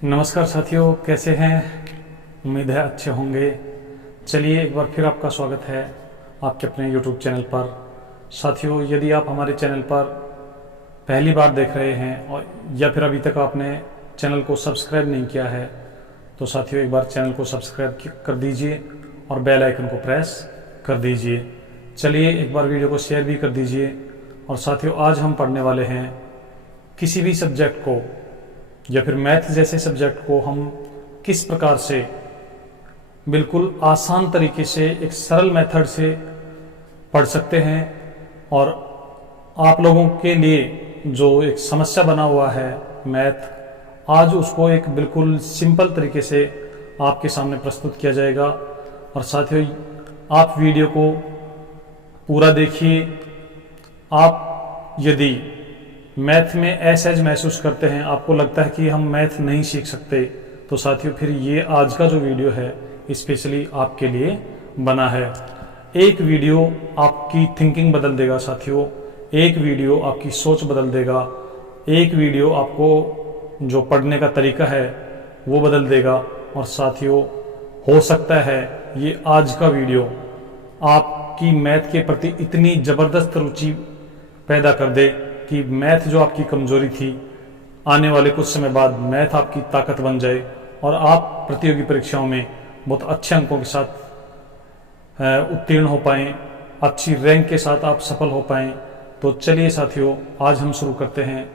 नमस्कार साथियों, कैसे हैं? उम्मीद है अच्छे होंगे। चलिए एक बार फिर आपका स्वागत है आपके अपने YouTube चैनल पर। साथियों, यदि आप हमारे चैनल पर पहली बार देख रहे हैं और या फिर अभी तक आपने चैनल को सब्सक्राइब नहीं किया है तो साथियों एक बार चैनल को सब्सक्राइब कर दीजिए और बेल आइकन को प्रेस कर दीजिए। चलिए एक बार वीडियो को शेयर भी कर दीजिए। और साथियों, आज हम पढ़ने वाले हैं किसी भी सब्जेक्ट को या फिर मैथ जैसे सब्जेक्ट को हम किस प्रकार से बिल्कुल आसान तरीके से एक सरल मेथड से पढ़ सकते हैं और आप लोगों के लिए जो एक समस्या बना हुआ है मैथ, आज उसको एक बिल्कुल सिंपल तरीके से आपके सामने प्रस्तुत किया जाएगा। और साथियों, आप वीडियो को पूरा देखिए। आप यदि मैथ में असहज महसूस करते हैं, आपको लगता है कि हम मैथ नहीं सीख सकते, तो साथियों फिर ये आज का जो वीडियो है स्पेशली आपके लिए बना है। एक वीडियो आपकी थिंकिंग बदल देगा साथियों, एक वीडियो आपकी सोच बदल देगा, एक वीडियो आपको जो पढ़ने का तरीका है वो बदल देगा। और साथियों, हो सकता है ये आज का वीडियो आपकी मैथ के प्रति इतनी ज़बरदस्त रुचि पैदा कर दे कि मैथ जो आपकी कमजोरी थी, आने वाले कुछ समय बाद मैथ आपकी ताकत बन जाए और आप प्रतियोगी परीक्षाओं में बहुत अच्छे अंकों के साथ उत्तीर्ण हो पाएं, अच्छी रैंक के साथ आप सफल हो पाएं। तो चलिए साथियों, आज हम शुरू करते हैं।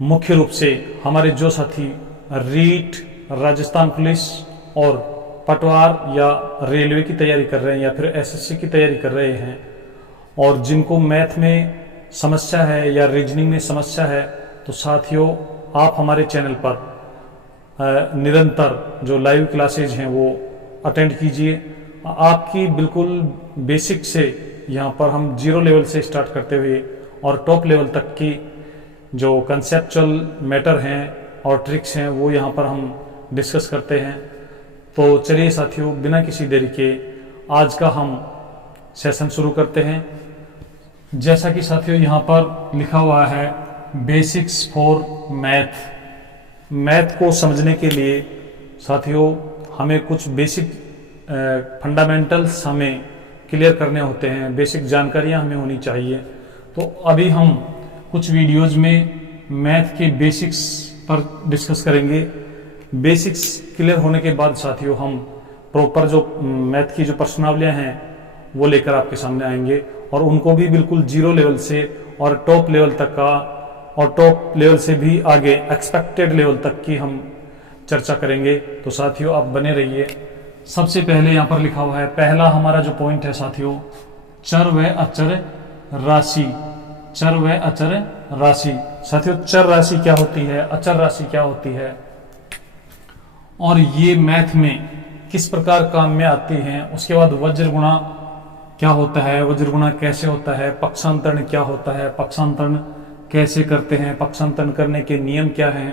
मुख्य रूप से हमारे जो साथी रीट, राजस्थान पुलिस और पटवार या रेलवे की तैयारी कर रहे हैं या फिर एसएससी की तैयारी कर रहे हैं और जिनको मैथ में समस्या है या रीजनिंग में समस्या है, तो साथियों आप हमारे चैनल पर निरंतर जो लाइव क्लासेज हैं वो अटेंड कीजिए। आपकी बिल्कुल बेसिक से यहाँ पर हम जीरो लेवल से स्टार्ट करते हुए और टॉप लेवल तक की जो कंसेप्चुअल मैटर हैं और ट्रिक्स हैं वो यहाँ पर हम डिस्कस करते हैं। तो चलिए साथियों, बिना किसी देरी के आज का हम सेशन शुरू करते हैं। जैसा कि साथियों यहाँ पर लिखा हुआ है बेसिक्स फॉर मैथ। मैथ को समझने के लिए साथियों हमें कुछ बेसिक फंडामेंटल्स हमें क्लियर करने होते हैं, बेसिक जानकारियाँ हमें होनी चाहिए। तो अभी हम कुछ वीडियोज में मैथ के बेसिक्स पर डिस्कस करेंगे। बेसिक्स क्लियर होने के बाद साथियों हम प्रॉपर जो मैथ की जो प्रश्नावलियाँ हैं वो लेकर आपके सामने आएंगे और उनको भी बिल्कुल जीरो लेवल से और टॉप लेवल तक का और टॉप लेवल से भी आगे एक्सपेक्टेड लेवल तक की हम चर्चा करेंगे। तो साथियों आप बने रहिए। सबसे पहले यहाँ पर लिखा हुआ है, पहला हमारा जो पॉइंट है साथियों, चर व अचर राशि। चर व अचर राशि। साथियों चर राशि क्या होती है, अचर राशि क्या होती है और ये मैथ में किस प्रकार काम में आती हैं। उसके बाद वज्र गुणा क्या होता है, वज्र गुणा कैसे होता है, पक्षांतरण क्या होता है, पक्षांतरण कैसे करते हैं, पक्षांतरण करने के नियम क्या हैं,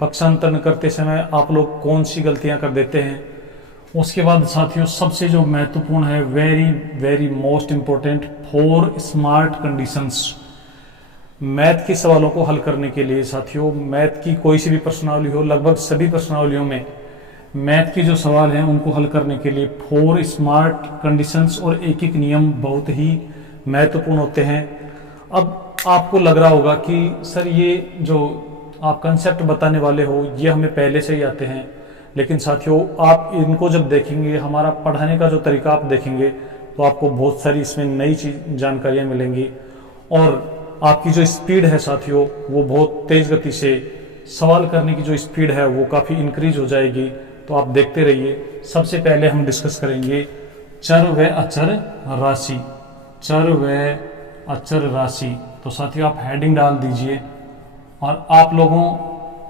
पक्षांतरण करते समय आप लोग कौन सी गलतियां कर देते हैं। उसके बाद साथियों सबसे जो महत्वपूर्ण है, very very most important, 4 smart conditions. Math के सवालों को हल करने के लिए साथियों, मैथ की कोई सी भी प्रश्नावली हो, लगभग सभी प्रश्नावलियों में मैथ के जो सवाल हैं उनको हल करने के लिए 4 स्मार्ट कंडीशंस और एक एक नियम बहुत ही महत्वपूर्ण होते हैं। अब आपको लग रहा होगा कि सर ये जो आप कंसेप्ट बताने वाले हो ये हमें पहले से ही आते हैं, लेकिन साथियों आप इनको जब देखेंगे, हमारा पढ़ाने का जो तरीका आप देखेंगे तो आपको बहुत सारी इसमें नई जानकारियाँ मिलेंगी और आपकी जो स्पीड है साथियों वो बहुत तेज गति से सवाल करने की जो स्पीड है वो काफ़ी इंक्रीज हो जाएगी। तो आप देखते रहिए। सबसे पहले हम डिस्कस करेंगे चर व अचर राशि। चर व अचर राशि। तो साथियों आप हेडिंग डाल दीजिए और आप लोगों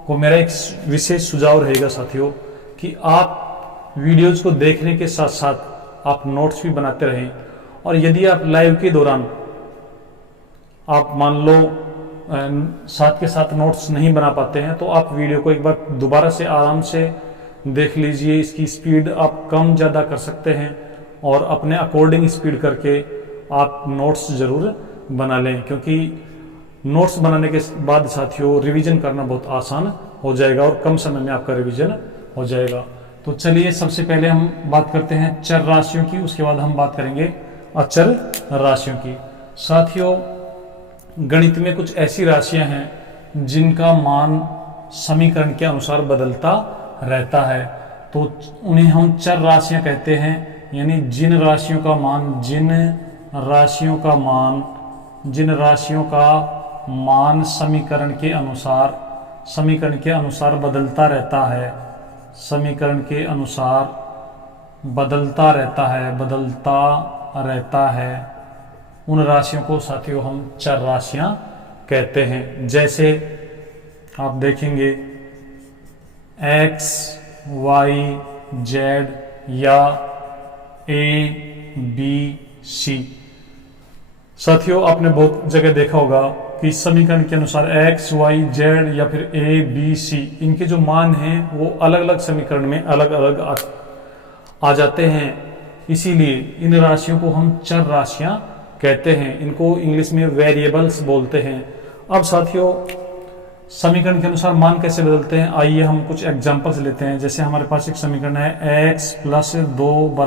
को मेरा एक विशेष सुझाव रहेगा साथियों कि आप वीडियोज को देखने के साथ साथ आप नोट्स भी बनाते रहें। और यदि आप लाइव के दौरान आप मान लो साथ के साथ नोट्स नहीं बना पाते हैं तो आप वीडियो को एक बार दोबारा से आराम से देख लीजिए। इसकी स्पीड आप कम ज़्यादा कर सकते हैं और अपने अकॉर्डिंग स्पीड करके आप नोट्स ज़रूर बना लें, क्योंकि नोट्स बनाने के बाद साथियों रिवीजन करना बहुत आसान हो जाएगा और कम समय में आपका रिवीजन हो जाएगा। तो चलिए सबसे पहले हम बात करते हैं चर राशियों की, उसके बाद हम बात करेंगे अचर राशियों की। साथियों, गणित में कुछ ऐसी राशियां हैं जिनका मान समीकरण के अनुसार बदलता रहता है, तो उन्हें हम चर राशियां कहते हैं। यानी जिन राशियों का मान समीकरण के अनुसार बदलता रहता है, उन राशियों को साथियों हम चर राशियां कहते हैं। जैसे आप देखेंगे x, y, z या a, b, c। साथियों, आपने बहुत जगह देखा होगा कि समीकरण के अनुसार x, y, z या फिर a, b, c इनके जो मान हैं वो अलग अलग समीकरण में अलग अलग आ जाते हैं। इसीलिए इन राशियों को हम चर राशियां कहते हैं। इनको इंग्लिश में वेरिएबल्स बोलते हैं। अब साथियों, समीकरण के अनुसार मान कैसे बदलते हैं, आइए हम कुछ एग्जांपल्स लेते हैं। जैसे हमारे पास एक समीकरण है x + 2 =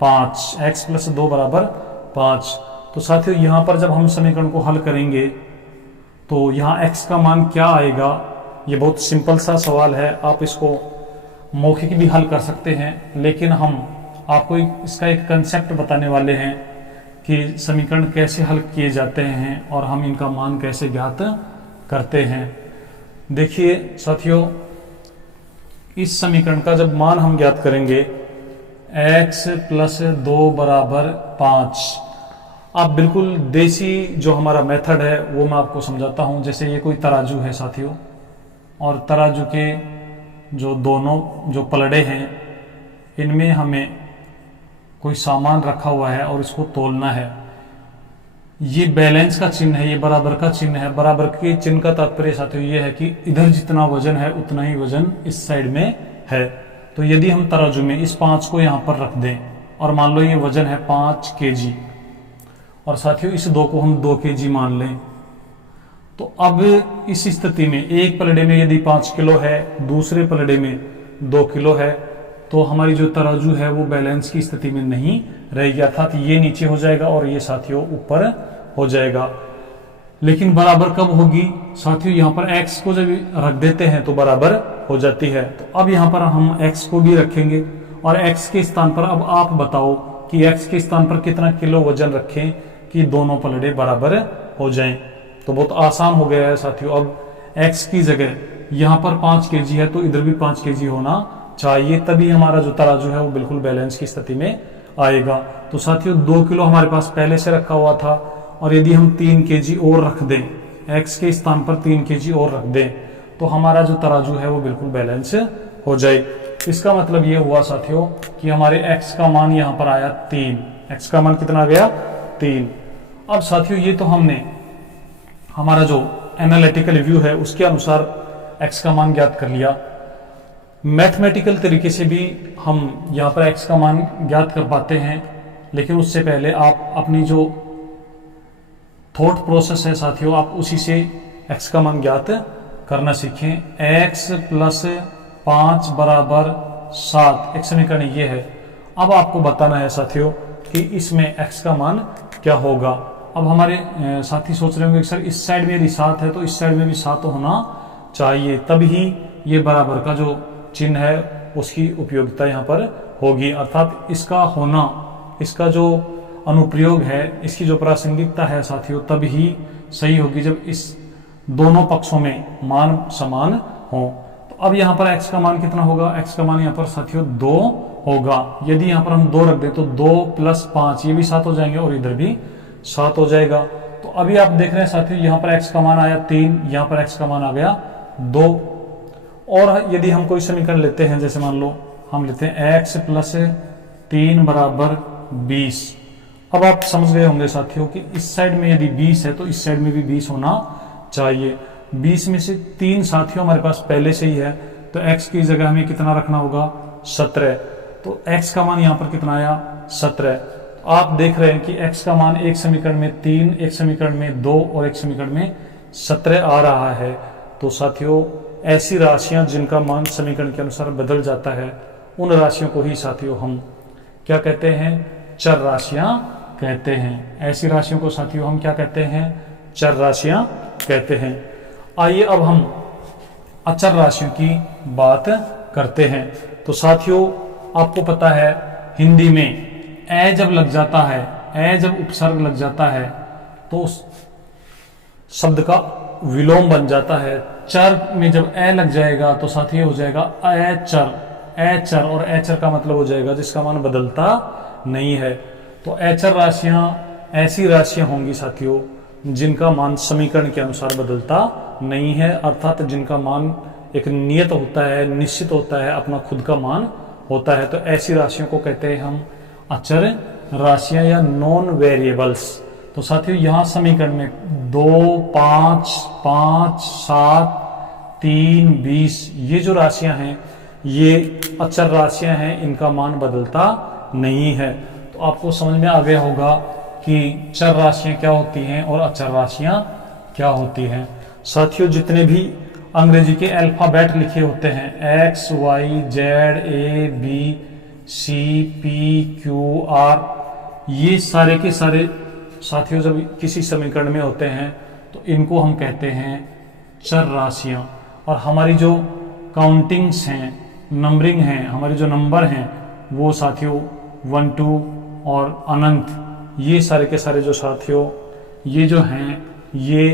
5, x + 2 = 5। तो साथियों, यहाँ पर जब हम समीकरण को हल करेंगे तो यहाँ x का मान क्या आएगा, ये बहुत सिंपल सा सवाल है। आप इसको मौखिक भी हल कर सकते हैं, लेकिन हम आपको इसका एक कंसेप्ट बताने वाले हैं कि समीकरण कैसे हल किए जाते हैं और हम इनका मान कैसे ज्ञात करते हैं। देखिए साथियों, इस समीकरण का जब मान हम ज्ञात करेंगे x + 2 = 5। अब बिल्कुल देसी जो हमारा मेथड है वो मैं आपको समझाता हूं। जैसे ये कोई तराजू है साथियों, और तराजू के जो दोनों जो पलड़े हैं इनमें हमें कोई सामान रखा हुआ है और इसको तोलना है। ये बैलेंस का चिन्ह है, ये बराबर का चिन्ह है। बराबर के चिन्ह का तात्पर्य साथियों ये है कि इधर जितना वजन है उतना ही वजन इस साइड में है। तो यदि हम तराजू में इस 5 को यहाँ पर रख दें और मान लो ये वजन है 5 kg, और साथियों इस 2 को हम 2 kg मान लें, तो अब इस स्थिति में एक पलड़े में यदि 5 किलो है, दूसरे पलड़े में 2 किलो है, तो हमारी जो तराजू है वो बैलेंस की स्थिति में नहीं रहेगी, अर्थात ये नीचे हो जाएगा और ये साथियों ऊपर हो जाएगा। लेकिन बराबर कब होगी साथियों, यहाँ पर x को जब रख देते हैं तो बराबर हो जाती है। तो अब यहाँ पर हम x को भी रखेंगे और x के स्थान पर अब आप बताओ कि x के स्थान पर कितना किलो वजन रखें कि दोनों पलड़े बराबर हो जाएं। तो बहुत आसान हो गया है साथियों। अब x की जगह यहाँ पर 5 kg है तो इधर भी 5 kg होना चाहिए, तभी हमारा जो तराजू है वो बिल्कुल बैलेंस की स्थिति में आएगा। तो साथियों 2 किलो हमारे पास पहले से रखा हुआ था, और यदि हम 3 kg और रख दें, x के स्थान पर 3 kg और रख दें, तो हमारा जो तराजू है वो बिल्कुल बैलेंस हो जाए। इसका मतलब ये हुआ साथियों कि हमारे x का मान यहाँ पर आया 3। x का मान कितना आ गया? 3। अब साथियों ये तो हमने हमारा जो एनालिटिकल व्यू है उसके अनुसार x का मान ज्ञात कर लिया। मैथमेटिकल तरीके से भी हम यहाँ पर x का मान ज्ञात कर पाते हैं, लेकिन उससे पहले आप अपनी जो थॉट प्रोसेस है साथियों, आप उसी से x का मान ज्ञात करना सीखें। x + 5 = 7 एक समीकरण ये है। अब आपको बताना है साथियों कि इसमें x का मान क्या होगा। अब हमारे साथी सोच रहे होंगे कि सर इस साइड में यदि 7 है तो इस साइड में भी 7 होना चाहिए, तभी ये बराबर का जो चिन्ह है उसकी उपयोगिता यहाँ पर होगी, अर्थात इसका होना, इसका जो अनुप्रयोग है, इसकी जो प्रासंगिकता है साथियों तब ही सही होगी जब इस दोनों पक्षों में मान समान हो। तो अब यहाँ पर x का मान कितना होगा? x का मान यहाँ पर साथियों 2 होगा। यदि यहाँ पर हम 2 रख दें तो 2 + 5 ये भी 7 हो जाएंगे और इधर भी 7 हो जाएगा। तो अभी आप देख रहे हैं साथियों यहाँ पर x का मान आया 3, यहाँ पर x का मान आ गया 2। और यदि हम कोई समीकरण लेते हैं, जैसे मान लो हम लेते हैं x + 3 = 20। अब आप समझ गए होंगे साथियों कि इस साइड में यदि 20 है तो इस साइड में भी 20 होना चाहिए। 20 में से 3 साथियों हमारे पास पहले से ही है, तो x की जगह हमें कितना रखना होगा? 17। तो x का मान यहाँ पर कितना आया? 17। तो आप देख रहे हैं कि x का मान एक समीकरण में 3, एक समीकरण में 2 और एक समीकरण में 17 आ रहा है। तो साथियों ऐसी राशियां जिनका मान समीकरण के अनुसार बदल जाता है, उन राशियों को ही साथियों हम क्या कहते हैं, चर राशियां कहते हैं। ऐसी राशियों को साथियों हम क्या कहते हैं, चर राशियां कहते हैं। आइए अब हम अचर राशियों की बात करते हैं। तो साथियों आपको पता है हिंदी में ए जब लग जाता है, ए जब उपसर्ग लग जाता है तो उस शब्द का विलोम बन जाता है। चर में जब ए लग जाएगा तो साथियों हो जाएगा अचर, एचर, और एचर का मतलब हो जाएगा जिसका मान बदलता नहीं है। तो एचर राशियां ऐसी राशियां होंगी साथियों जिनका मान समीकरण के अनुसार बदलता नहीं है, अर्थात जिनका मान एक नियत होता है, निश्चित होता है, अपना खुद का मान होता है। तो ऐसी राशियों को कहते हैं हम अचर राशियां या नॉन वेरिएबल्स। तो साथियों यहाँ समीकरण में 2, 5, 5, 7, 3, 20 ये जो राशियां हैं ये अचर राशियां हैं, इनका मान बदलता नहीं है। तो आपको समझ में आ गया होगा कि चर राशियां क्या होती हैं और अचर राशियां क्या होती हैं। साथियों जितने भी अंग्रेजी के अल्फाबेट लिखे होते हैं X, Y, Z, A, B, C, P, Q, R, ये सारे के सारे साथियों जब किसी समीकरण में होते हैं तो इनको हम कहते हैं चर राशियां। और हमारी जो काउंटिंग्स हैं, नंबरिंग हैं, हमारे जो नंबर हैं वो साथियों 1, 2 और अनंत, ये सारे के सारे जो साथियों ये जो हैं ये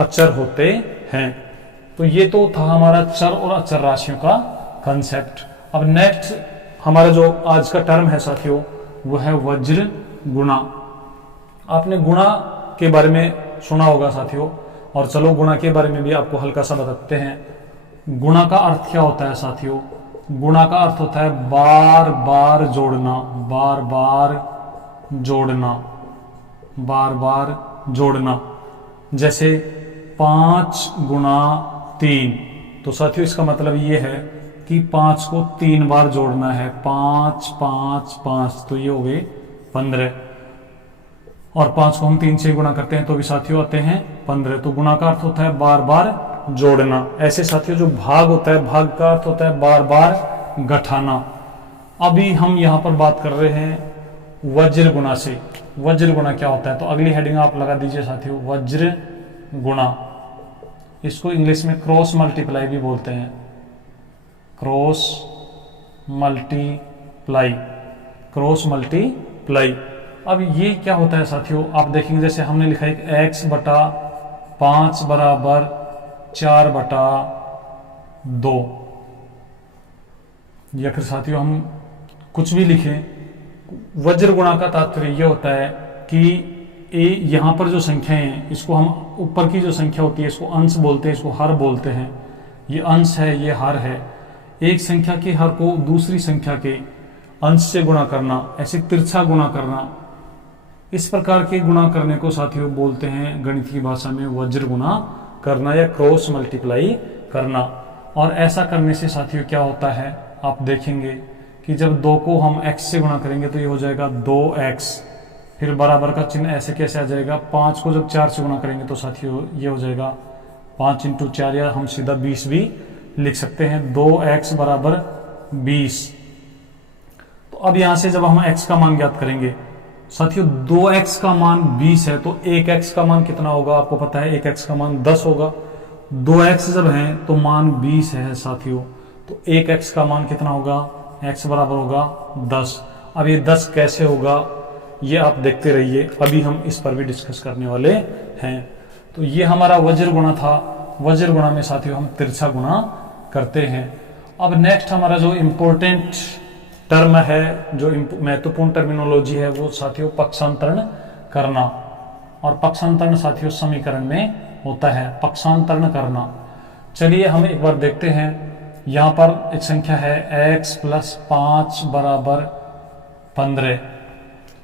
अचर होते हैं। तो ये तो था हमारा चर और अचर राशियों का कंसेप्ट। अब नेक्स्ट हमारा जो आज का टर्म है साथियों वो है वज्र गुणा। आपने गुणा के बारे में सुना होगा साथियों, और चलो गुणा के बारे में भी आपको हल्का सा बताते हैं। गुणा का अर्थ क्या होता है साथियों? गुणा का अर्थ होता है बार बार जोड़ना, बार बार जोड़ना, बार बार जोड़ना। जैसे 5 गुणा 3, तो साथियों इसका मतलब ये है कि 5 को 3 बार जोड़ना है। 5, 5, 5, तो ये हो गए 15, और 5 को हम 3 से गुणा करते हैं तो भी साथियों आते हैं 15। तो गुणा का अर्थ होता है बार बार जोड़ना। ऐसे साथियों जो भाग होता है, भाग का अर्थ होता है बार बार घटाना। अभी हम यहाँ पर बात कर रहे हैं वज्र गुणा से। वज्र गुणा क्या होता है? तो अगली हेडिंग आप लगा दीजिए साथियों, वज्र गुणा। इसको इंग्लिश में क्रॉस मल्टीप्लाई भी बोलते हैं, क्रॉस मल्टीप्लाई, क्रॉस मल्टीप्लाई। अब ये क्या होता है साथियों? आप देखेंगे जैसे हमने लिखा है x बटा 5 बराबर 4 बटा 2, या फिर साथियों हम कुछ भी लिखें, वज्र गुणा का तात्पर्य यह होता है कि यहाँ पर जो संख्याएं हैं इसको हम ऊपर की जो संख्या होती है इसको अंश बोलते हैं, इसको हर बोलते हैं। ये अंश है, ये हर है। एक संख्या के हर को दूसरी संख्या के अंश से गुणा करना, ऐसे तिरछा गुणा करना, इस प्रकार के गुणा करने को साथियों बोलते हैं गणित की भाषा में वज्र गुणा करना या क्रॉस मल्टीप्लाई करना। और ऐसा करने से साथियों क्या होता है, आप देखेंगे कि जब 2 को हम x से गुणा करेंगे तो ये हो जाएगा 2x, फिर बराबर का चिन्ह ऐसे कैसे आ जाएगा। 5 को जब 4 से गुणा करेंगे तो साथियों ये हो जाएगा 5 × 4, या हम सीधा 20 भी लिख सकते हैं। 2x बराबर 20। तो अब यहां से जब हम x का मान ज्ञात करेंगे साथियों, 2x का मान 20 है तो 1x का मान कितना होगा? आपको पता है 1x का मान 10 होगा। 2x जब है तो मान 20 है साथियों, तो 1x का मान कितना होगा? x बराबर होगा 10। अब ये 10 कैसे होगा ये आप देखते रहिए, अभी हम इस पर भी डिस्कस करने वाले हैं। तो ये हमारा वज्र गुणा था। वज्र गुणा में साथियों हम तिरछा गुणा करते हैं। अब नेक्स्ट हमारा जो इम्पोर्टेंट टर्म है, जो महत्वपूर्ण टर्मिनोलॉजी है, वो साथियों पक्षांतरण करना। और पक्षांतरण साथियों समीकरण में होता है, पक्षांतरण करना। चलिए हम एक बार देखते हैं। यहाँ पर एक संख्या है x + 5 बराबर 15।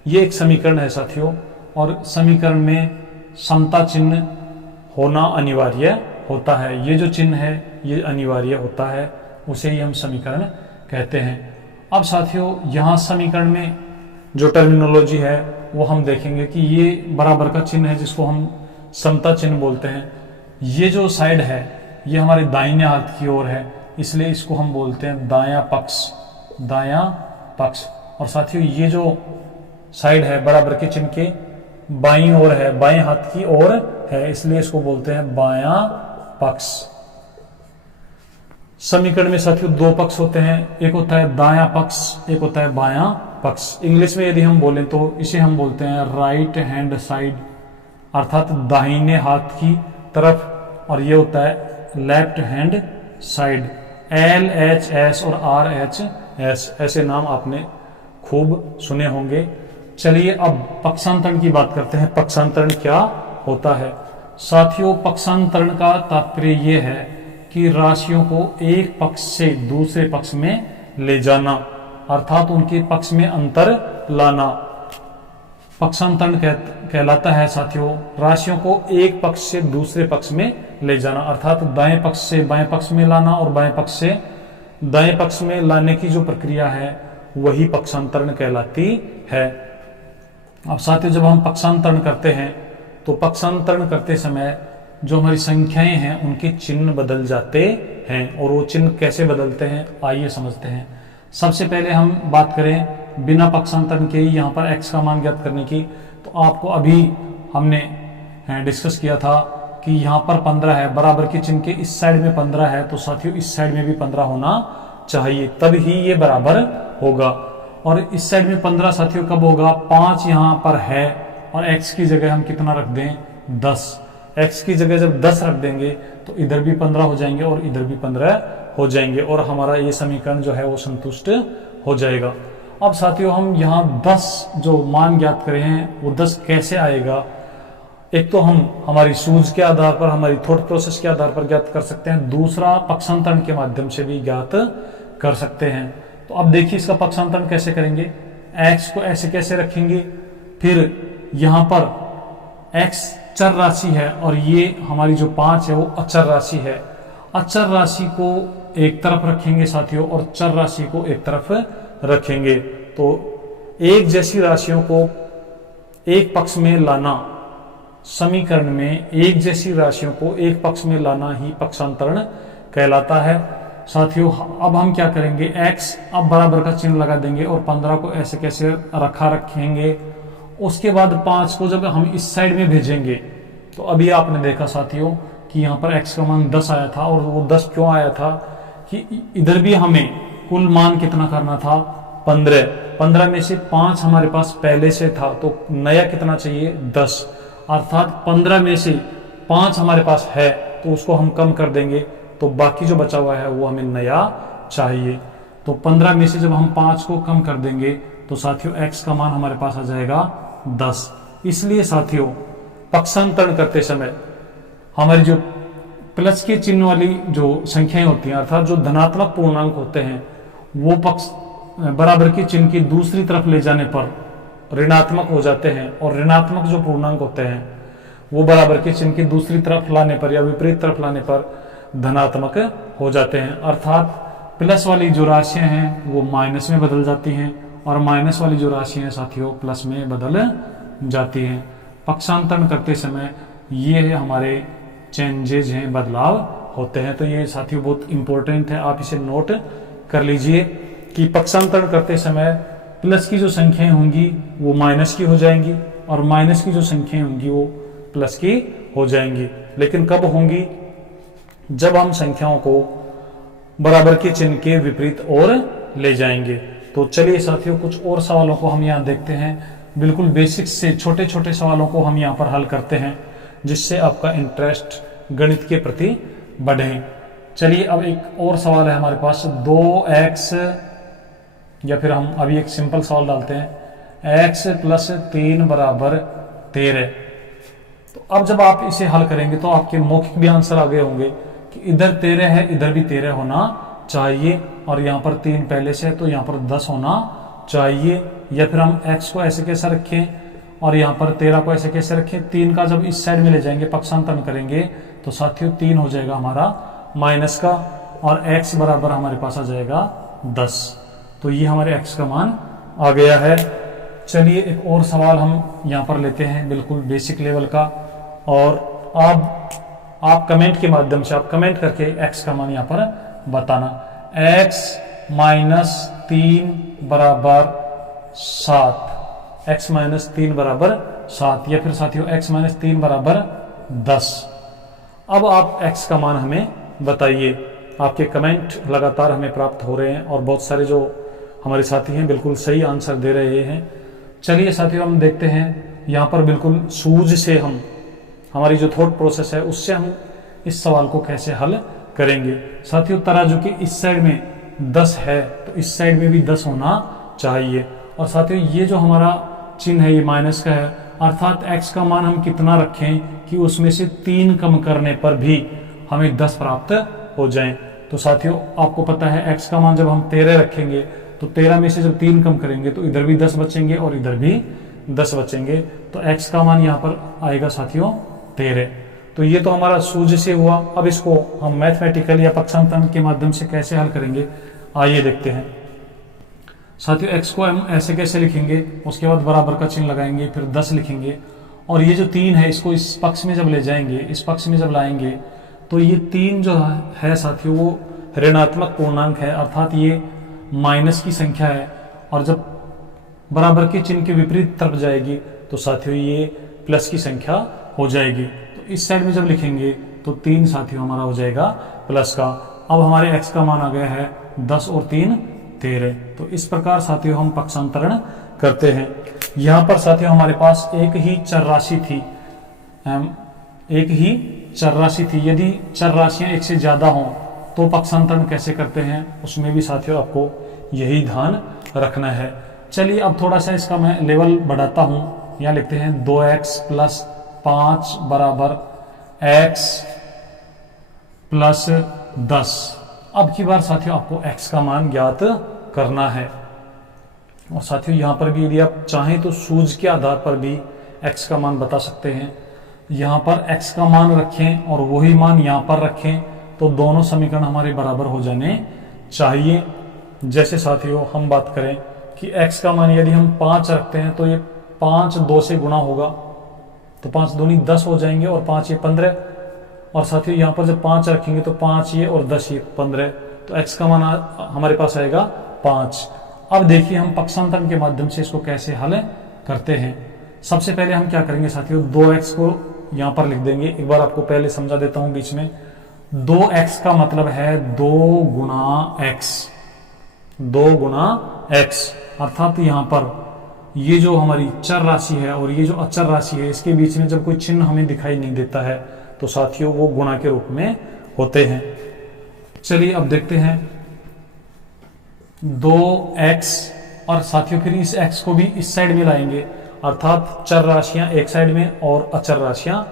ये एक समीकरण है साथियों, और समीकरण में समता चिन्ह होना अनिवार्य होता है। ये जो चिन्ह है ये अनिवार्य होता है, उसे ही हम समीकरण कहते हैं। अब साथियों यहाँ समीकरण में जो टर्मिनोलॉजी है वो हम देखेंगे कि ये बराबर का चिन्ह है जिसको हम समता चिन्ह बोलते हैं। ये जो साइड है ये हमारे दाहिने हाथ की ओर है, इसलिए इसको हम बोलते हैं दायां पक्ष, दायां पक्ष। और साथियों ये जो साइड है बराबर के चिन्ह के बाईं ओर है, बाएं हाथ की ओर है, इसलिए इसको बोलते हैं बायां पक्ष। समीकरण में साथियों दो पक्ष होते हैं, एक होता है दायां पक्ष, एक होता है बायां पक्ष। इंग्लिश में यदि हम बोलें तो इसे हम बोलते हैं राइट हैंड साइड, अर्थात दाहिने हाथ की तरफ, और ये होता है लेफ्ट हैंड साइड। LHS और RHS ऐसे नाम आपने खूब सुने होंगे। चलिए अब पक्षांतरण की बात करते हैं। पक्षांतरण क्या होता है? साथियों पक्षांतरण का तात्पर्य यह है कि राशियों को एक पक्ष से दूसरे पक्ष में ले जाना, अर्थात उनके पक्ष में अंतर लाना, पक्षांतरण कहलाता है। साथियों राशियों को एक पक्ष से दूसरे पक्ष में ले जाना, अर्थात दाएं पक्ष से बाएं पक्ष में लाना और बाएं पक्ष से दाएं पक्ष में लाने की जो प्रक्रिया है वही पक्षांतरण कहलाती है। अब साथियों जब हम पक्षांतरण करते हैं तो पक्षांतरण करते समय जो हमारी संख्याएं हैं उनके चिन्ह बदल जाते हैं। और वो चिन्ह कैसे बदलते हैं आइए समझते हैं। सबसे पहले हम बात करें बिना पक्षांतरण के ही यहाँ पर x का मान ज्ञात करने की, तो आपको अभी हमने डिस्कस किया था कि यहाँ पर 15 है, बराबर के चिन्ह के इस साइड में 15 है, तो साथियों इस साइड में भी 15 होना चाहिए, तब ही ये बराबर होगा। और इस साइड में 15 साथियों कब होगा? 5 यहाँ पर है और x की जगह हम कितना रख दें? 10। x की जगह जब 10 रख देंगे तो इधर भी 15 हो जाएंगे और इधर भी 15 हो जाएंगे और हमारा ये समीकरण जो है वो संतुष्ट हो जाएगा। अब साथियों हम यहाँ 10 जो मान ज्ञात करे हैं वो 10 कैसे आएगा? एक तो हम हमारी सूझ के आधार पर, हमारी थॉट प्रोसेस के आधार पर ज्ञात कर सकते हैं, दूसरा पक्षांतरण के माध्यम से भी ज्ञात कर सकते हैं। तो अब देखिए इसका पक्षांतरण कैसे करेंगे। x को ऐसे कैसे रखेंगे, फिर यहाँ पर x चर राशि है और ये हमारी जो 5 है वो अचर राशि है। अचर राशि को एक तरफ रखेंगे साथियों और चर राशि को एक तरफ रखेंगे। तो एक जैसी राशियों को एक पक्ष में लाना, समीकरण में एक जैसी राशियों को एक पक्ष में लाना ही पक्षांतरण कहलाता है। साथियों अब हम क्या करेंगे, x अब बराबर का चिन्ह लगा देंगे और 15 को ऐसे कैसे रखेंगे। उसके बाद 5 को जब हम इस साइड में भेजेंगे तो अभी आपने देखा साथियों कि यहाँ पर x का मान 10 आया था, और वो 10 क्यों आया था कि इधर भी हमें कुल मान कितना करना था? 15 में से 5 हमारे पास पहले से था, तो नया कितना चाहिए? 10, अर्थात 15 में से 5 हमारे पास है तो उसको हम कम कर देंगे, तो बाकी जो बचा हुआ है वो हमें नया चाहिए। तो 15 में से जब हम 5 को कम कर देंगे तो साथियों x का मान हमारे पास आ जाएगा 10। इसलिए साथियों पक्षांतरण करते समय हमारी जो प्लस के चिन्ह वाली जो संख्याएं होती हैं, अर्थात जो धनात्मक पूर्णांक होते हैं, वो पक्ष बराबर के चिन्ह की दूसरी तरफ ले जाने पर ऋणात्मक हो जाते हैं, और ऋणात्मक जो पूर्णांक होते हैं वो बराबर के चिन्ह की दूसरी तरफ लाने पर या विपरीत तरफ लाने पर धनात्मक हो जाते हैं। अर्थात प्लस वाली जो राशियां हैं वो माइनस में बदल जाती हैं और माइनस वाली जो राशियां साथियों प्लस में बदल जाती हैं। पक्षांतरण करते समय ये हमारे चेंजेज हैं, बदलाव होते हैं। तो ये साथियों बहुत इंपॉर्टेंट है, आप इसे नोट कर लीजिए कि पक्षांतरण करते समय प्लस की जो संख्याएं होंगी वो माइनस की हो जाएंगी और माइनस की जो संख्याएं होंगी वो प्लस की हो जाएंगी। लेकिन कब होंगी? जब हम संख्याओं को बराबर के चिन्ह के विपरीत ओर ले जाएंगे। तो चलिए साथियों कुछ और सवालों को हम यहाँ देखते हैं। बिल्कुल बेसिक्स से छोटे छोटे सवालों को हम यहाँ पर हल करते हैं, जिससे आपका इंटरेस्ट गणित के प्रति बढ़े। चलिए अब एक और सवाल है हमारे पास, 2x, या फिर हम अभी एक सिंपल सवाल डालते हैं, x + 3 = 13। तो अब जब आप इसे हल करेंगे तो आपके मौखिक भी आंसर आ गए होंगे कि इधर 13 है, इधर भी 13 होना चाहिए, और यहाँ पर 3 पहले से है तो यहाँ पर 10 होना चाहिए। या फिर हम x को ऐसे कैसे रखें और यहाँ पर 13 को ऐसे कैसे रखें? 3 का जब इस साइड में ले जाएंगे, पक्षांतरण करेंगे तो साथियों 3 हो जाएगा हमारा माइनस का, और x बराबर हमारे पास आ जाएगा 10। तो ये हमारे x का मान आ गया है। चलिए एक और सवाल हम यहाँ पर लेते हैं, बिल्कुल बेसिक लेवल का, और अब आप कमेंट के माध्यम से आप कमेंट करके x का मान यहाँ पर बताना। x माइनस 3 बराबर 7, x माइनस 3 बराबर 7, या फिर साथियों x माइनस 3 बराबर 10। अब आप x का मान हमें बताइए। आपके कमेंट लगातार हमें प्राप्त हो रहे हैं और बहुत सारे जो हमारे साथी हैं बिल्कुल सही आंसर दे रहे हैं। चलिए साथियों हम देखते हैं यहाँ पर बिल्कुल सूझ से हम हमारी जो थॉट प्रोसेस है उससे हम इस सवाल को कैसे हल करेंगे। साथियों तराजू के इस साइड में 10 है तो इस साइड में भी 10 होना चाहिए। और साथियों ये जो हमारा चिन्ह है ये माइनस का है, अर्थात x का मान हम कितना रखें कि उसमें से 3 कम करने पर भी हमें 10 प्राप्त हो जाए। तो साथियों आपको पता है x का मान जब हम 13 रखेंगे तो 13 में से जब 3 कम करेंगे तो इधर भी 10 बचेंगे और इधर भी 10 बचेंगे। तो x का मान यहाँ पर आएगा साथियों 13। तो ये तो हमारा सूझ से हुआ। अब इसको हम मैथमेटिकल या पक्षांतर के माध्यम से कैसे हल करेंगे आइए देखते हैं। साथियों x को हम ऐसे कैसे लिखेंगे, उसके बाद बराबर का चिन्ह लगाएंगे, फिर 10 लिखेंगे और ये जो 3 है इसको इस पक्ष में जब ले जाएंगे, इस पक्ष में जब लाएंगे तो ये 3 जो है साथियों वो ऋणात्मक पूर्णांक है, अर्थात ये माइनस की संख्या है। और जब बराबर के चिन्ह के विपरीत तरफ जाएगी तो साथियों ये प्लस की संख्या हो जाएगी। तो इस साइड में जब लिखेंगे तो 3 साथियों हमारा हो जाएगा प्लस का। अब हमारे x का मान आ गया है 10 और 3 13। तो इस प्रकार साथियों हम पक्षांतरण करते हैं। यहाँ पर साथियों हमारे पास एक ही चर राशि थी, एक ही चर राशि थी। यदि चर राशियां एक से ज्यादा हों तो पक्षांतरण कैसे करते हैं उसमें भी साथियों आपको यही ध्यान रखना है। चलिए अब थोड़ा सा इसका मैं लेवल बढ़ाता हूं। यहाँ लिखते हैं 2x प्लस 5 बराबर x प्लस 10। अब की बार साथियों आपको x का मान ज्ञात करना है। और साथियों यहाँ पर भी यदि आप चाहें तो सूझ के आधार पर भी x का मान बता सकते हैं। यहाँ पर x का मान रखें और वही मान यहाँ पर रखें तो दोनों समीकरण हमारे बराबर हो जाने चाहिए। जैसे साथियों हम बात करें कि x का मान यदि हम 5 रखते हैं तो ये 5 2 से गुणा होगा तो 5 दूनी 10 हो जाएंगे और 5 ये 15। और साथियों यहाँ पर जब 5 रखेंगे तो 5 ये और 10 ये 15। तो x का मान हमारे पास आएगा 5। अब देखिए हम पक्षांतरण के माध्यम से इसको कैसे हल करते हैं। सबसे पहले हम क्या करेंगे साथियों, 2x को यहाँ पर लिख देंगे। एक बार आपको पहले समझा देता हूँ बीच में। 2x का मतलब है 2 गुना x, 2 गुना x, अर्थात यहाँ पर ये जो हमारी चर राशि है और ये जो अचर राशि है इसके बीच में जब कोई चिन्ह हमें दिखाई नहीं देता है तो साथियों वो गुणा के रूप में होते हैं। चलिए अब देखते हैं 2x और साथियों फिर इस x को भी इस साइड में लाएंगे, अर्थात चर राशियां एक साइड में और अचर राशियां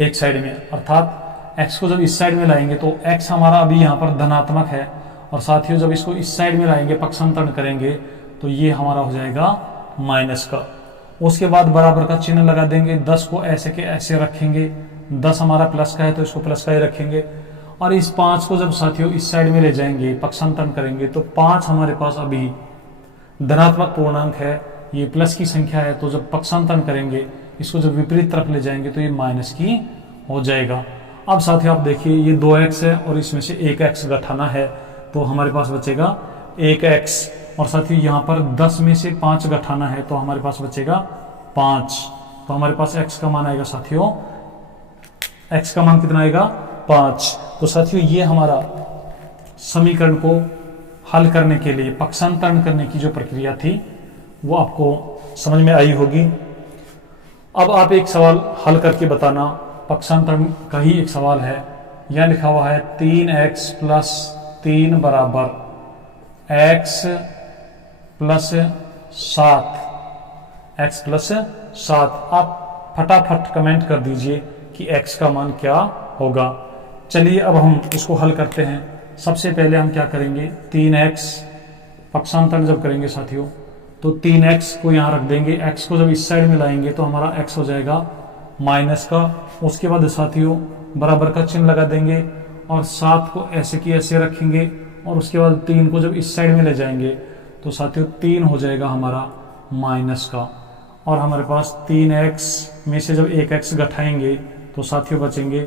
एक साइड में। अर्थात x को जब इस साइड में लाएंगे तो x हमारा अभी यहाँ पर धनात्मक है और साथियों जब इसको इस साइड में लाएंगे पक्षांतरण करेंगे तो ये हमारा हो जाएगा माइनस का। उसके बाद बराबर का चिन्ह लगा देंगे, 10 को ऐसे के ऐसे रखेंगे, 10 हमारा प्लस का है तो इसको प्लस का ही रखेंगे। और इस 5 को जब साथियों इस साइड में ले जाएंगे पक्षांतरण करेंगे तो 5 हमारे पास अभी धनात्मक पूर्णांक है, ये प्लस की संख्या है। तो जब पक्षांतरण करेंगे इसको जब विपरीत तरफ ले जाएंगे तो ये माइनस की हो जाएगा। अब साथियों आप देखिए ये 2x है और इसमें से 1x घटाना है तो हमारे पास बचेगा 1x। और साथियों यहाँ पर 10 में से 5 घटाना है तो हमारे पास बचेगा 5। तो हमारे पास x का मान आएगा साथियों, x का मान कितना आएगा 5। तो साथियों ये हमारा समीकरण को हल करने के लिए पक्षांतरण करने की जो प्रक्रिया थी वो आपको समझ में आई होगी। अब आप एक सवाल हल करके बताना, पक्षांतरण का ही एक सवाल है। यह लिखा हुआ है 3x प्लस 3 बराबर x प्लस 7, x प्लस 7। आप फटाफट कमेंट कर दीजिए कि x का मान क्या होगा। चलिए अब हम इसको हल करते हैं। सबसे पहले हम क्या करेंगे, 3x पक्षांतरण जब करेंगे साथियों तो 3x को यहाँ रख देंगे, x को जब इस साइड में लाएंगे तो हमारा x हो जाएगा माइनस का। उसके बाद साथियों बराबर का चिन्ह लगा देंगे और 7 को ऐसे की ऐसे रखेंगे और उसके बाद 3 को जब इस साइड में ले जाएंगे तो साथियों 3 हो जाएगा हमारा माइनस का। और हमारे पास 3x में से जब 1x घटाएंगे तो साथियों बचेंगे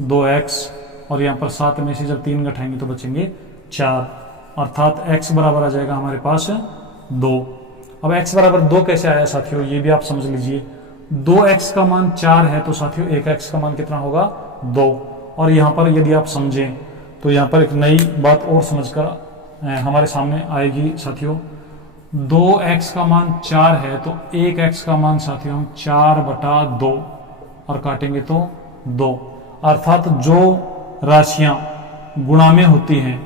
2x, और यहाँ पर 7 में से जब 3 घटाएंगे तो बचेंगे 4, अर्थात x बराबर आ जाएगा हमारे पास 2। अब x बराबर 2 कैसे आया साथियों, ये भी आप समझ लीजिए। 2x का मान 4 है तो साथियों 1x का मान कितना होगा, 2। और यहाँ पर यदि आप समझें तो यहाँ पर एक नई बात और समझकर हमारे सामने आएगी साथियों। 2x का मान 4 है तो 1x का मान साथियों हम 4/2 और काटेंगे तो 2, अर्थात जो राशियां गुणा में होती हैं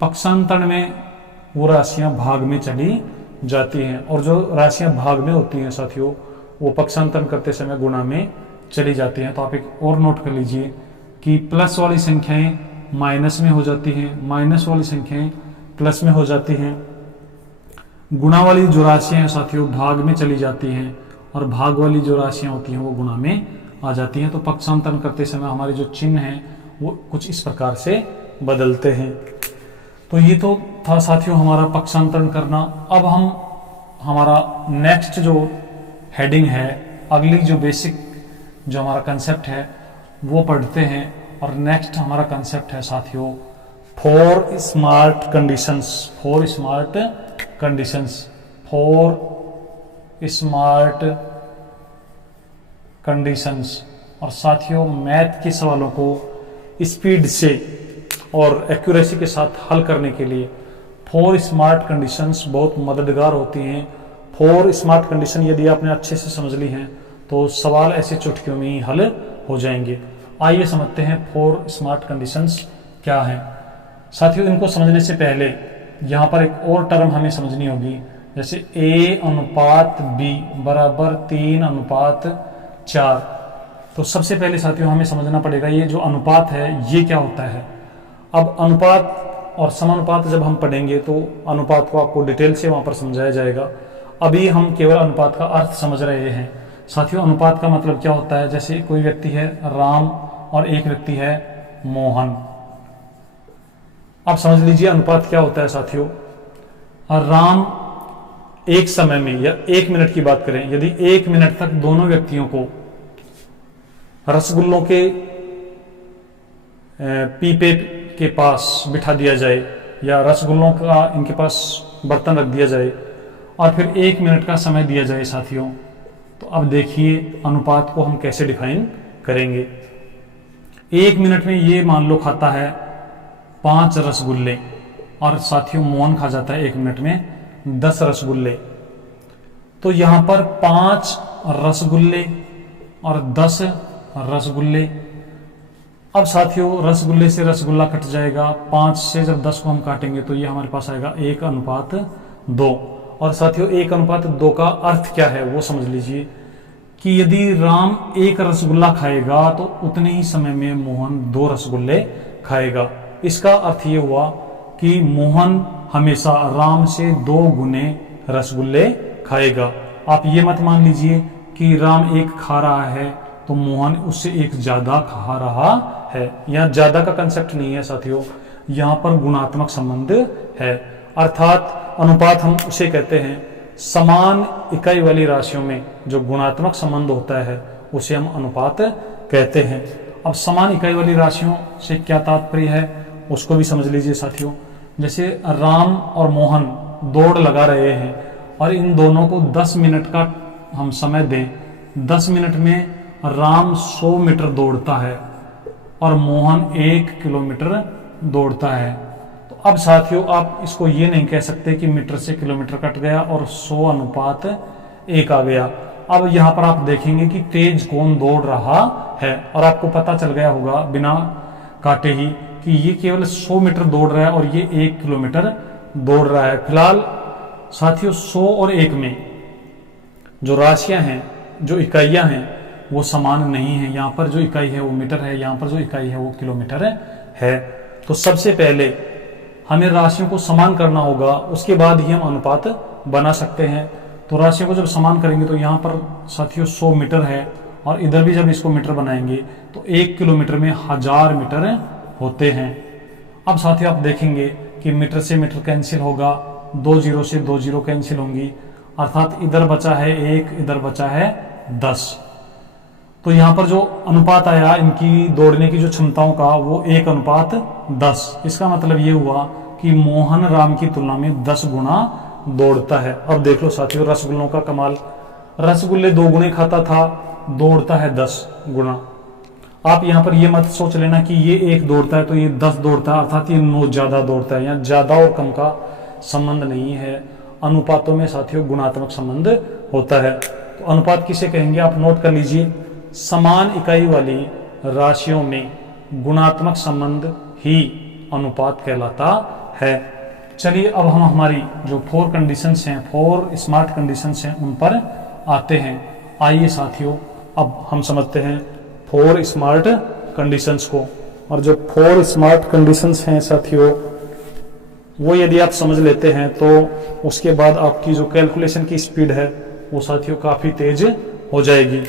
पक्षांतर में वो राशियां भाग में चली जाती हैं, और जो राशियां भाग में होती हैं साथियों वो पक्षांतर करते समय गुणा में चली जाती हैं। तो आप एक और नोट कर लीजिए कि प्लस वाली संख्याएं माइनस में हो जाती हैं, माइनस वाली संख्याएं प्लस में हो जाती हैं, गुणा वाली जो राशियां हैं साथियों भाग में चली जाती हैं, और भाग वाली जो राशियां होती हैं वो गुणा में आ जाती हैं। तो पक्षांतर करते समय हमारे जो चिन्ह हैं वो कुछ इस प्रकार से बदलते हैं। तो ये तो था साथियों हमारा पक्षांतरण करना। अब हम हमारा नेक्स्ट जो हेडिंग है, अगली जो बेसिक जो हमारा कंसेप्ट है वो पढ़ते हैं। और नेक्स्ट हमारा कंसेप्ट है साथियों 4 smart conditions. 4 smart conditions, 4 smart conditions. और साथियों मैथ के सवालों को स्पीड से और एक्यूरेसी के साथ हल करने के लिए 4 स्मार्ट कंडीशंस बहुत मददगार होती हैं। 4 स्मार्ट कंडीशन यदि आपने अच्छे से समझ ली हैं तो सवाल ऐसे चुटकियों में ही हल हो जाएंगे। आइए समझते हैं 4 स्मार्ट कंडीशंस क्या हैं। साथियों इनको समझने से पहले यहाँ पर एक और टर्म हमें समझनी होगी, जैसे A/B बराबर 3/4। तो सबसे पहले साथियों हमें समझना पड़ेगा ये जो अनुपात है ये क्या होता है। अब अनुपात और समानुपात जब हम पढ़ेंगे तो अनुपात को आपको डिटेल से वहां पर समझाया जाएगा। अभी हम केवल अनुपात का अर्थ समझ रहे हैं। साथियों अनुपात का मतलब क्या होता है, जैसे कोई व्यक्ति है राम और एक व्यक्ति है मोहन। अब समझ लीजिए अनुपात क्या होता है साथियों। राम एक समय में या 1 मिनट की बात करें, यदि 1 मिनट तक दोनों व्यक्तियों को रसगुल्लों के पीपे के पास बिठा दिया जाए या रसगुल्लों का इनके पास बर्तन रख दिया जाए और फिर 1 मिनट का समय दिया जाए साथियों, तो अब देखिए अनुपात को हम कैसे डिफाइन करेंगे। 1 मिनट में ये मान लो खाता है 5 रसगुल्ले और साथियों मोहन खा जाता है 1 मिनट में 10 रसगुल्ले। तो यहां पर 5 रसगुल्ले और 10 रसगुल्ले। अब साथियों रसगुल्ले से रसगुल्ला कट जाएगा, 5 से जब 10 को हम काटेंगे तो ये हमारे पास आएगा 1/2। और साथियों 1/2 का अर्थ क्या है वो समझ लीजिए कि यदि राम 1 रसगुल्ला खाएगा तो उतने ही समय में मोहन 2 रसगुल्ले खाएगा। इसका अर्थ ये हुआ कि मोहन हमेशा राम से 2 गुने रसगुल्ले खाएगा। आप ये मत मान लीजिए कि राम 1 खा रहा है तो मोहन उससे 1 ज्यादा खा रहा है। यहाँ ज्यादा का कंसेप्ट नहीं है साथियों, यहाँ पर गुणात्मक संबंध है। अर्थात अनुपात हम उसे कहते हैं समान इकाई वाली राशियों में जो गुणात्मक संबंध होता है उसे हम अनुपात कहते हैं। अब समान इकाई वाली राशियों से क्या तात्पर्य है उसको भी समझ लीजिए साथियों। जैसे राम और मोहन दौड़ लगा रहे हैं और इन दोनों को 10 मिनट का हम समय दें, 10 मिनट में राम 100 मीटर दौड़ता है और मोहन 1 किलोमीटर दौड़ता है। तो अब साथियों आप इसको ये नहीं कह सकते कि मीटर से किलोमीटर कट गया और 100:1 आ गया। अब यहाँ पर आप देखेंगे कि तेज कौन दौड़ रहा है और आपको पता चल गया होगा बिना काटे ही कि ये केवल 100 मीटर दौड़ रहा है और ये 1 किलोमीटर दौड़ रहा है। फिलहाल साथियों 100 और 1 में जो राशियां हैं, जो इकाइयां हैं वो समान नहीं है। यहाँ पर जो इकाई है वो मीटर है, यहाँ पर जो इकाई है वो किलोमीटर है। तो सबसे पहले हमें राशियों को समान करना होगा, उसके बाद ही हम अनुपात बना सकते हैं। तो राशियों को जब समान करेंगे तो यहाँ पर साथियों 100 मीटर है और इधर भी जब इसको मीटर बनाएंगे तो 1 किलोमीटर में 1000 मीटर होते हैं। अब साथियों आप देखेंगे कि मीटर से मीटर कैंसिल होगा, 2 जीरो से 2 जीरो कैंसिल होंगी, अर्थात इधर बचा है 1, इधर बचा है 10। तो यहाँ पर जो अनुपात आया इनकी दौड़ने की जो क्षमताओं का, वो 1:10। इसका मतलब ये हुआ कि मोहन राम की तुलना में 10 गुना दौड़ता है। अब देख लो साथियों रसगुल्लों का कमाल, रसगुल्ले 2 गुने खाता था, दौड़ता है 10 गुना। आप यहाँ पर ये मत सोच लेना कि ये 1 दौड़ता है तो ये 10 दौड़ता है, अर्थात ये 9 ज्यादा दौड़ता है। यहाँ ज्यादा और कम का संबंध नहीं है, अनुपातों में साथियों गुणात्मक संबंध होता है। तो अनुपात किसे कहेंगे आप नोट कर लीजिए, समान इकाई वाली राशियों में गुणात्मक संबंध ही अनुपात कहलाता है। चलिए अब हम हमारी जो 4 कंडीशंस हैं, 4 स्मार्ट कंडीशंस हैं, उन पर आते हैं। आइए साथियों अब हम समझते हैं 4 स्मार्ट कंडीशंस को। और जो 4 स्मार्ट कंडीशंस हैं साथियों, वो यदि आप समझ लेते हैं तो उसके बाद आपकी जो कैलकुलेशन की स्पीड है वो साथियों काफी तेज हो जाएगी।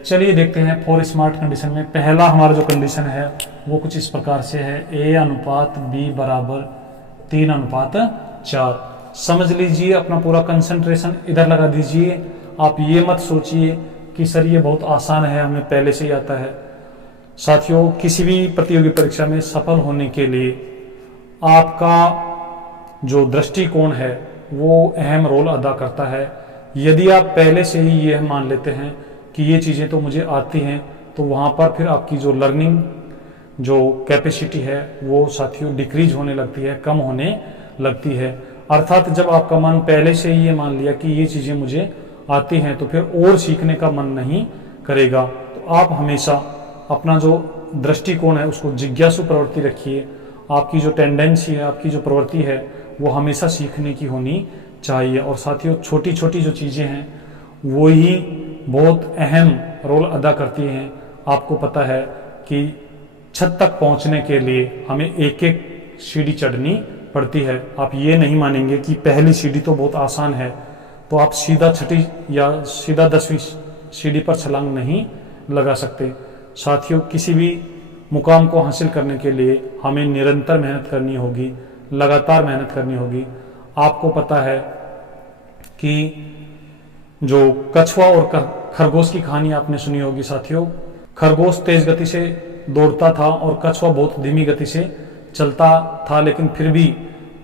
चलिए देखते हैं 4 स्मार्ट कंडीशन में पहला हमारा जो कंडीशन है वो कुछ इस प्रकार से है, A/B बराबर 3/4। समझ लीजिए, अपना पूरा कंसंट्रेशन इधर लगा दीजिए। आप ये मत सोचिए कि सर ये बहुत आसान है, हमें पहले से ही आता है। साथियों किसी भी प्रतियोगी परीक्षा में सफल होने के लिए आपका जो दृष्टिकोण है वो अहम रोल अदा करता है। यदि आप पहले से ही ये मान लेते हैं कि ये चीज़ें तो मुझे आती हैं, तो वहाँ पर फिर आपकी जो लर्निंग जो कैपेसिटी है वो साथियों डिक्रीज होने लगती है, कम होने लगती है। अर्थात जब आपका मन पहले से ही ये मान लिया कि ये चीज़ें मुझे आती हैं तो फिर और सीखने का मन नहीं करेगा। तो आप हमेशा अपना जो दृष्टिकोण है उसको जिज्ञासु प्रवृत्ति रखिए। आपकी जो टेंडेंसी है, आपकी जो प्रवृत्ति है वो हमेशा सीखने की होनी चाहिए। और साथियों छोटी छोटी जो चीज़ें हैं वो ही बहुत अहम रोल अदा करती हैं। आपको पता है कि छत तक पहुंचने के लिए हमें एक एक सीढ़ी चढ़नी पड़ती है। आप ये नहीं मानेंगे कि पहली सीढ़ी तो बहुत आसान है तो आप सीधा 6ठी या सीधा 10वीं सीढ़ी पर छलांग नहीं लगा सकते। साथियों किसी भी मुकाम को हासिल करने के लिए हमें निरंतर मेहनत करनी होगी, लगातार मेहनत करनी होगी। आपको पता है कि जो कछुआ और खरगोश की कहानी आपने सुनी होगी साथियों। खरगोश तेज गति से दौड़ता था और कछुआ बहुत धीमी गति से चलता था, लेकिन फिर भी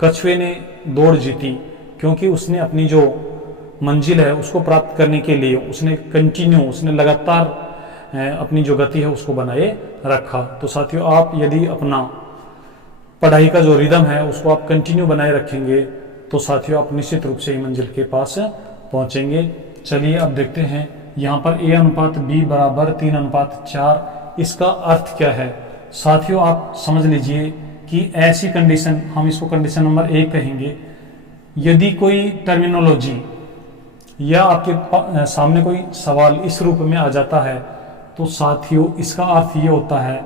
कछुए ने दौड़ जीती क्योंकि उसने अपनी जो मंजिल है उसको प्राप्त करने के लिए उसने लगातार अपनी जो गति है उसको बनाए रखा। तो साथियों आप यदि अपना पढ़ाई का जो रिदम है उसको आप कंटिन्यू बनाए रखेंगे तो साथियों आप निश्चित रूप से ही मंजिल के पास पहुंचेंगे। चलिए अब देखते हैं यहाँ पर A/B बराबर 3/4 इसका अर्थ क्या है। साथियों आप समझ लीजिए कि ऐसी कंडीशन, हम इसको कंडीशन नंबर 1 कहेंगे, यदि कोई टर्मिनोलॉजी या आपके सामने कोई सवाल इस रूप में आ जाता है तो साथियों इसका अर्थ ये होता है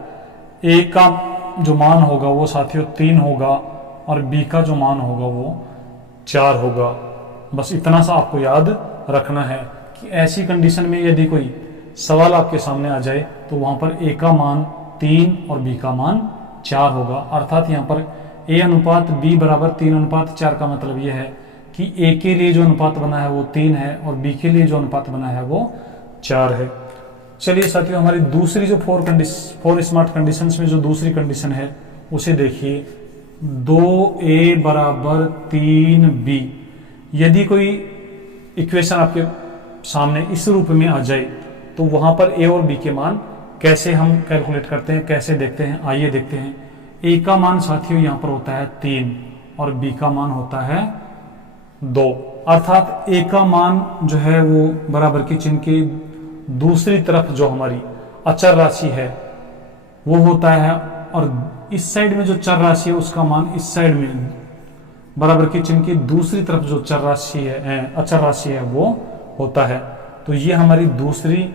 A का जो मान होगा वो साथियों 3 होगा और B का जो मान होगा वो 4 होगा। बस इतना सा आपको याद रखना है कि ऐसी कंडीशन में यदि कोई सवाल आपके सामने आ जाए तो वहां पर A का मान 3 और B का मान 4 होगा। अर्थात यहाँ पर A/B बराबर 3/4 का मतलब यह है कि A के लिए जो अनुपात बना है वो 3 है और B के लिए जो अनुपात बना है वो 4 है। चलिए साथियों हमारी दूसरी जो 4 स्मार्ट कंडीशंस में जो दूसरी कंडीशन है उसे देखिए, 2A बराबर 3B। यदि कोई इक्वेशन आपके सामने इस रूप में आ जाए तो वहां पर A और B के मान कैसे हम कैलकुलेट करते हैं, कैसे देखते हैं, आइए देखते हैं। A का मान साथियों यहाँ पर होता है 3 और B का मान होता है 2। अर्थात A का मान जो है वो बराबर के चिन्ह के दूसरी तरफ जो हमारी अचर राशि है वो होता है और इस साइड में जो चर राशि है उसका मान इस साइड में बराबर के चिन्ह की दूसरी तरफ जो चर राशि है, अचर राशि है वो होता है। तो ये हमारी दूसरी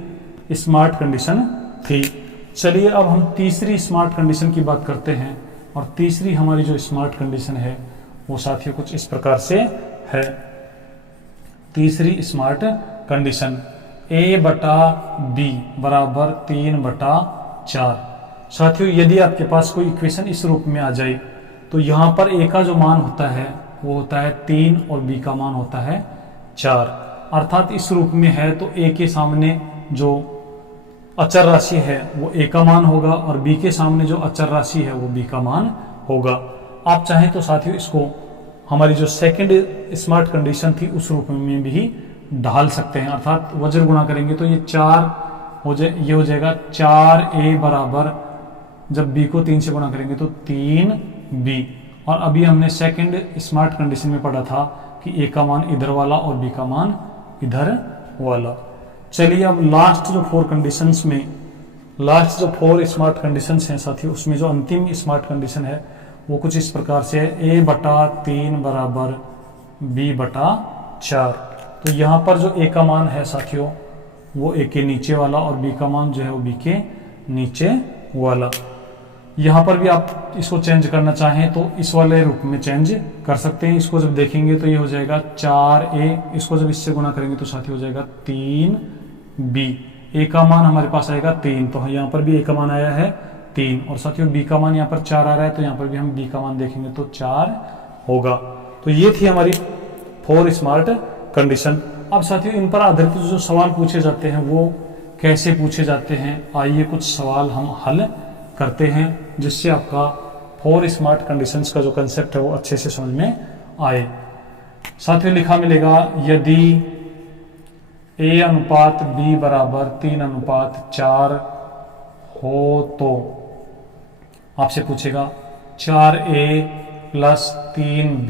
स्मार्ट कंडीशन थी। चलिए अब हम तीसरी स्मार्ट कंडीशन की बात करते हैं और तीसरी हमारी जो स्मार्ट कंडीशन है वो साथियों कुछ इस प्रकार से है। तीसरी स्मार्ट कंडीशन A/B बराबर 3/4। साथियों यदि आपके पास कोई इक्वेशन इस रूप में आ जाए तो यहाँ पर A का जो मान होता है वो होता है 3 और B का मान होता है 4। अर्थात इस रूप में है तो A के सामने जो अचर राशि है वो a का मान होगा और b के सामने जो अचर राशि है वो b का मान होगा। आप चाहें तो साथियों इसको हमारी जो सेकंड स्मार्ट कंडीशन थी उस रूप में भी ढाल सकते हैं, अर्थात वज्र गुणा करेंगे तो ये 4 ये हो जाएगा 4a बराबर, जब b को 3 से गुणा करेंगे तो 3b। और अभी हमने सेकंड स्मार्ट कंडीशन में पढ़ा था कि a का मान इधर वाला और b का मान इधर वाला। चलिए अब लास्ट जो 4 कंडीशंस में, लास्ट जो 4 स्मार्ट कंडीशंस हैं साथियों, उसमें जो अंतिम स्मार्ट कंडीशन है वो कुछ इस प्रकार से है, a/3 बराबर b/4। तो यहाँ पर जो a का मान है साथियों वो a के नीचे वाला और b का मान जो है वो b के नीचे वाला। यहाँ पर भी आप इसको चेंज करना चाहें तो इस वाले रूप में चेंज कर सकते हैं। इसको जब देखेंगे तो ये हो जाएगा 4a, इसको जब इससे गुणा करेंगे तो साथियों हो जाएगा 3b। a का मान हमारे पास आएगा 3, तो यहाँ पर भी a का मान आया है 3, और साथियों b का मान यहाँ पर 4 आ रहा है, तो यहाँ पर भी हम b का मान देखेंगे तो 4 होगा। तो ये थी हमारी 4 स्मार्ट कंडीशन। अब साथियों इन पर आधारित जो सवाल पूछे जाते हैं वो कैसे पूछे जाते हैं, आइए कुछ सवाल हम हल करते हैं जिससे आपका 4 स्मार्ट कंडीशंस का जो कंसेप्ट है वो अच्छे से समझ में आए। साथियों लिखा मिलेगा यदि a/b बराबर 3/4 हो तो आपसे पूछेगा 4a + 3b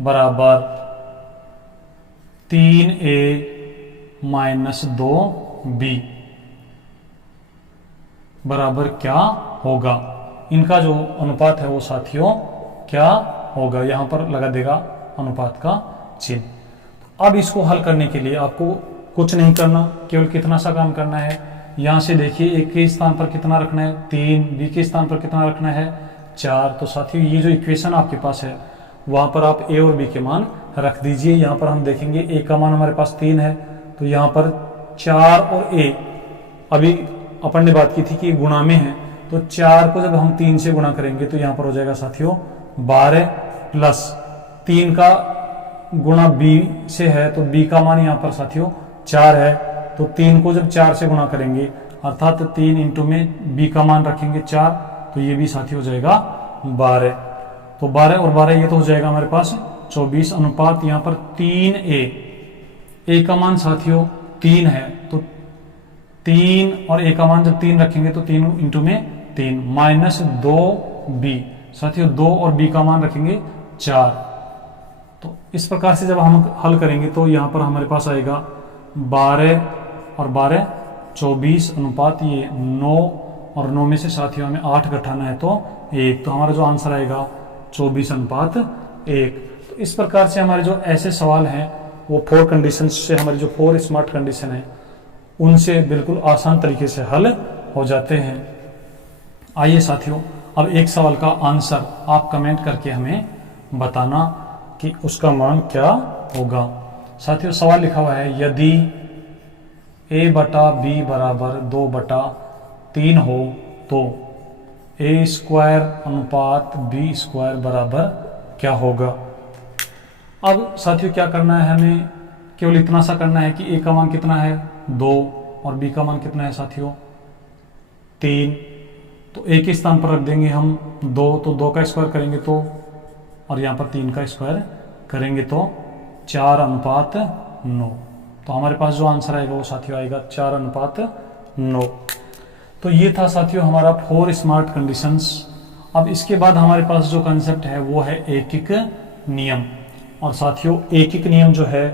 बराबर 3a - 2b बराबर क्या होगा। इनका जो अनुपात है वो साथियों क्या होगा, यहां पर लगा देगा अनुपात का चिन्ह। अब इसको हल करने के लिए आपको कुछ नहीं करना, केवल कितना सा काम करना है, यहां से देखिए a के स्थान पर कितना रखना है 3, b के स्थान पर कितना रखना है 4। तो साथियों ये जो इक्वेशन आपके पास है वहां पर आप a और b के मान रख दीजिए। यहाँ पर हम देखेंगे a का मान हमारे पास 3 है, तो यहाँ पर 4 और a, अभी अपन ने बात की थी कि गुणा में है, तो 4 को जब हम 3 से गुणा करेंगे तो यहाँ पर हो जाएगा साथियों 12 प्लस 3 का गुणा b से है, तो b का मान यहाँ पर साथियों 4 है, तो 3 को जब 4 से गुणा करेंगे अर्थात 3 इंटू में b का मान रखेंगे 4, तो ये भी साथी हो जाएगा 12। तो 12 और 12 ये तो हो जाएगा हमारे पास 24 अनुपात यहाँ पर 3a का मान साथियों 3 है, तो 3 और a का मान जब 3 रखेंगे तो 3 इंटू में 3 माइनस 2b साथियों 2 और b का मान रखेंगे 4। तो इस प्रकार से जब हम हल करेंगे तो यहाँ पर हमारे पास आएगा 12 और 12 24 अनुपात ये 9, और 9 में से साथियों हमें 8 घटाना है तो 1, तो हमारा जो आंसर आएगा 24 अनुपात 1। तो इस प्रकार से हमारे जो ऐसे सवाल हैं वो 4 कंडीशन से, हमारी जो 4 स्मार्ट कंडीशन है उनसे बिल्कुल आसान तरीके से हल हो जाते हैं। आइए साथियों अब एक सवाल का आंसर आप कमेंट करके हमें बताना कि उसका मान क्या होगा। साथियों सवाल लिखा हुआ है यदि a/b बराबर 2/3 हो तो a² अनुपात b² बराबर क्या होगा। अब साथियों क्या करना है, हमें केवल इतना सा करना है कि a का मान कितना है 2 और b का मान कितना है साथियों 3, तो a के स्थान पर रख देंगे हम 2, तो 2 का स्क्वायर करेंगे तो, और यहाँ पर 3 का स्क्वायर करेंगे तो 4/9। तो हमारे पास जो आंसर आएगा वो साथियों आएगा 4/9। तो ये था साथियों हमारा 4 स्मार्ट कंडीशंस। अब इसके बाद हमारे पास जो कंसेप्ट है वो है एकिक नियम। और साथियों एकिक नियम जो है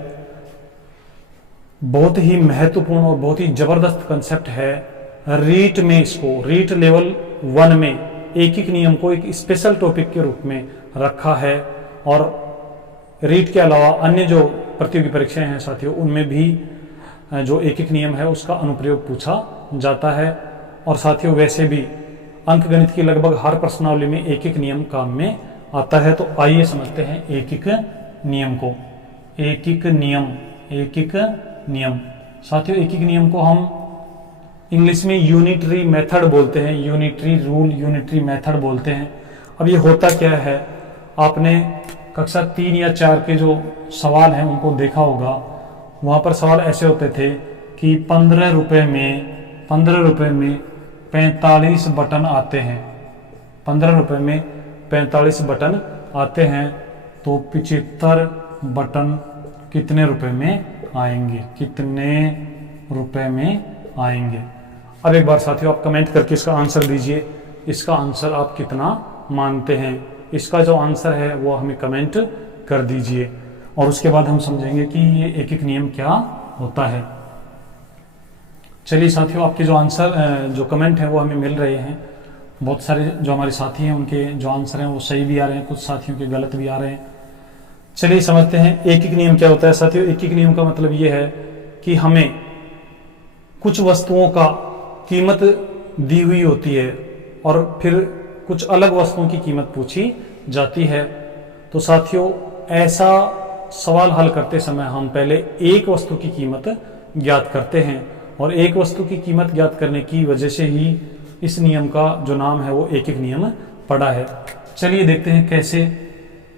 बहुत ही महत्वपूर्ण और बहुत ही जबरदस्त कंसेप्ट है। रीट में इसको, रीट लेवल 1 में एकिक नियम को एक स्पेशल टॉपिक के रूप में रखा है, और रीट के अलावा अन्य जो प्रतियोगी परीक्षाएं हैं साथियों उनमें भी जो एकिक नियम है उसका अनुप्रयोग पूछा जाता है। और साथियों वैसे भी अंकगणित की लगभग हर प्रश्नावली में एकिक नियम काम में आता है। तो आइए समझते हैं एकिक नियम को। एकिक नियम, एकिक नियम साथियों, एकिक नियम को हम इंग्लिश में यूनिटरी मेथड बोलते हैं, यूनिटरी रूल, यूनिटरी मेथड बोलते हैं। अब ये होता क्या है, आपने कक्षा 3 या 4 के जो सवाल हैं उनको देखा होगा। वहाँ पर सवाल ऐसे होते थे कि 15 रुपए में 15 रुपए में 45 बटन आते हैं, 15 रुपए में 45 बटन आते हैं, तो 75 बटन कितने रुपए में आएंगे, कितने रुपए में आएंगे। अब एक बार साथियों आप कमेंट करके इसका आंसर दीजिए, इसका आंसर आप कितना मानते हैं। इसका जो आंसर है वो हमें कमेंट कर दीजिए, और उसके बाद हम समझेंगे कि ये एक एक नियम क्या होता है। चलिए साथियों, आपके जो आंसर जो कमेंट है वो हमें मिल रहे हैं। बहुत सारे जो हमारे साथी हैं उनके जो आंसर हैं वो सही भी आ रहे हैं, कुछ साथियों के गलत भी आ रहे हैं। चलिए समझते हैं एक एक नियम क्या होता है। साथियों, एक एक नियम का मतलब ये है कि हमें कुछ वस्तुओं का कीमत दी हुई होती है और फिर कुछ अलग वस्तुओं की कीमत पूछी जाती है। तो साथियों, ऐसा सवाल हल करते समय हम पहले एक वस्तु की कीमत ज्ञात करते हैं, और एक वस्तु की कीमत ज्ञात करने की वजह से ही इस नियम का जो नाम है वो एक एक नियम पड़ा है। चलिए देखते हैं कैसे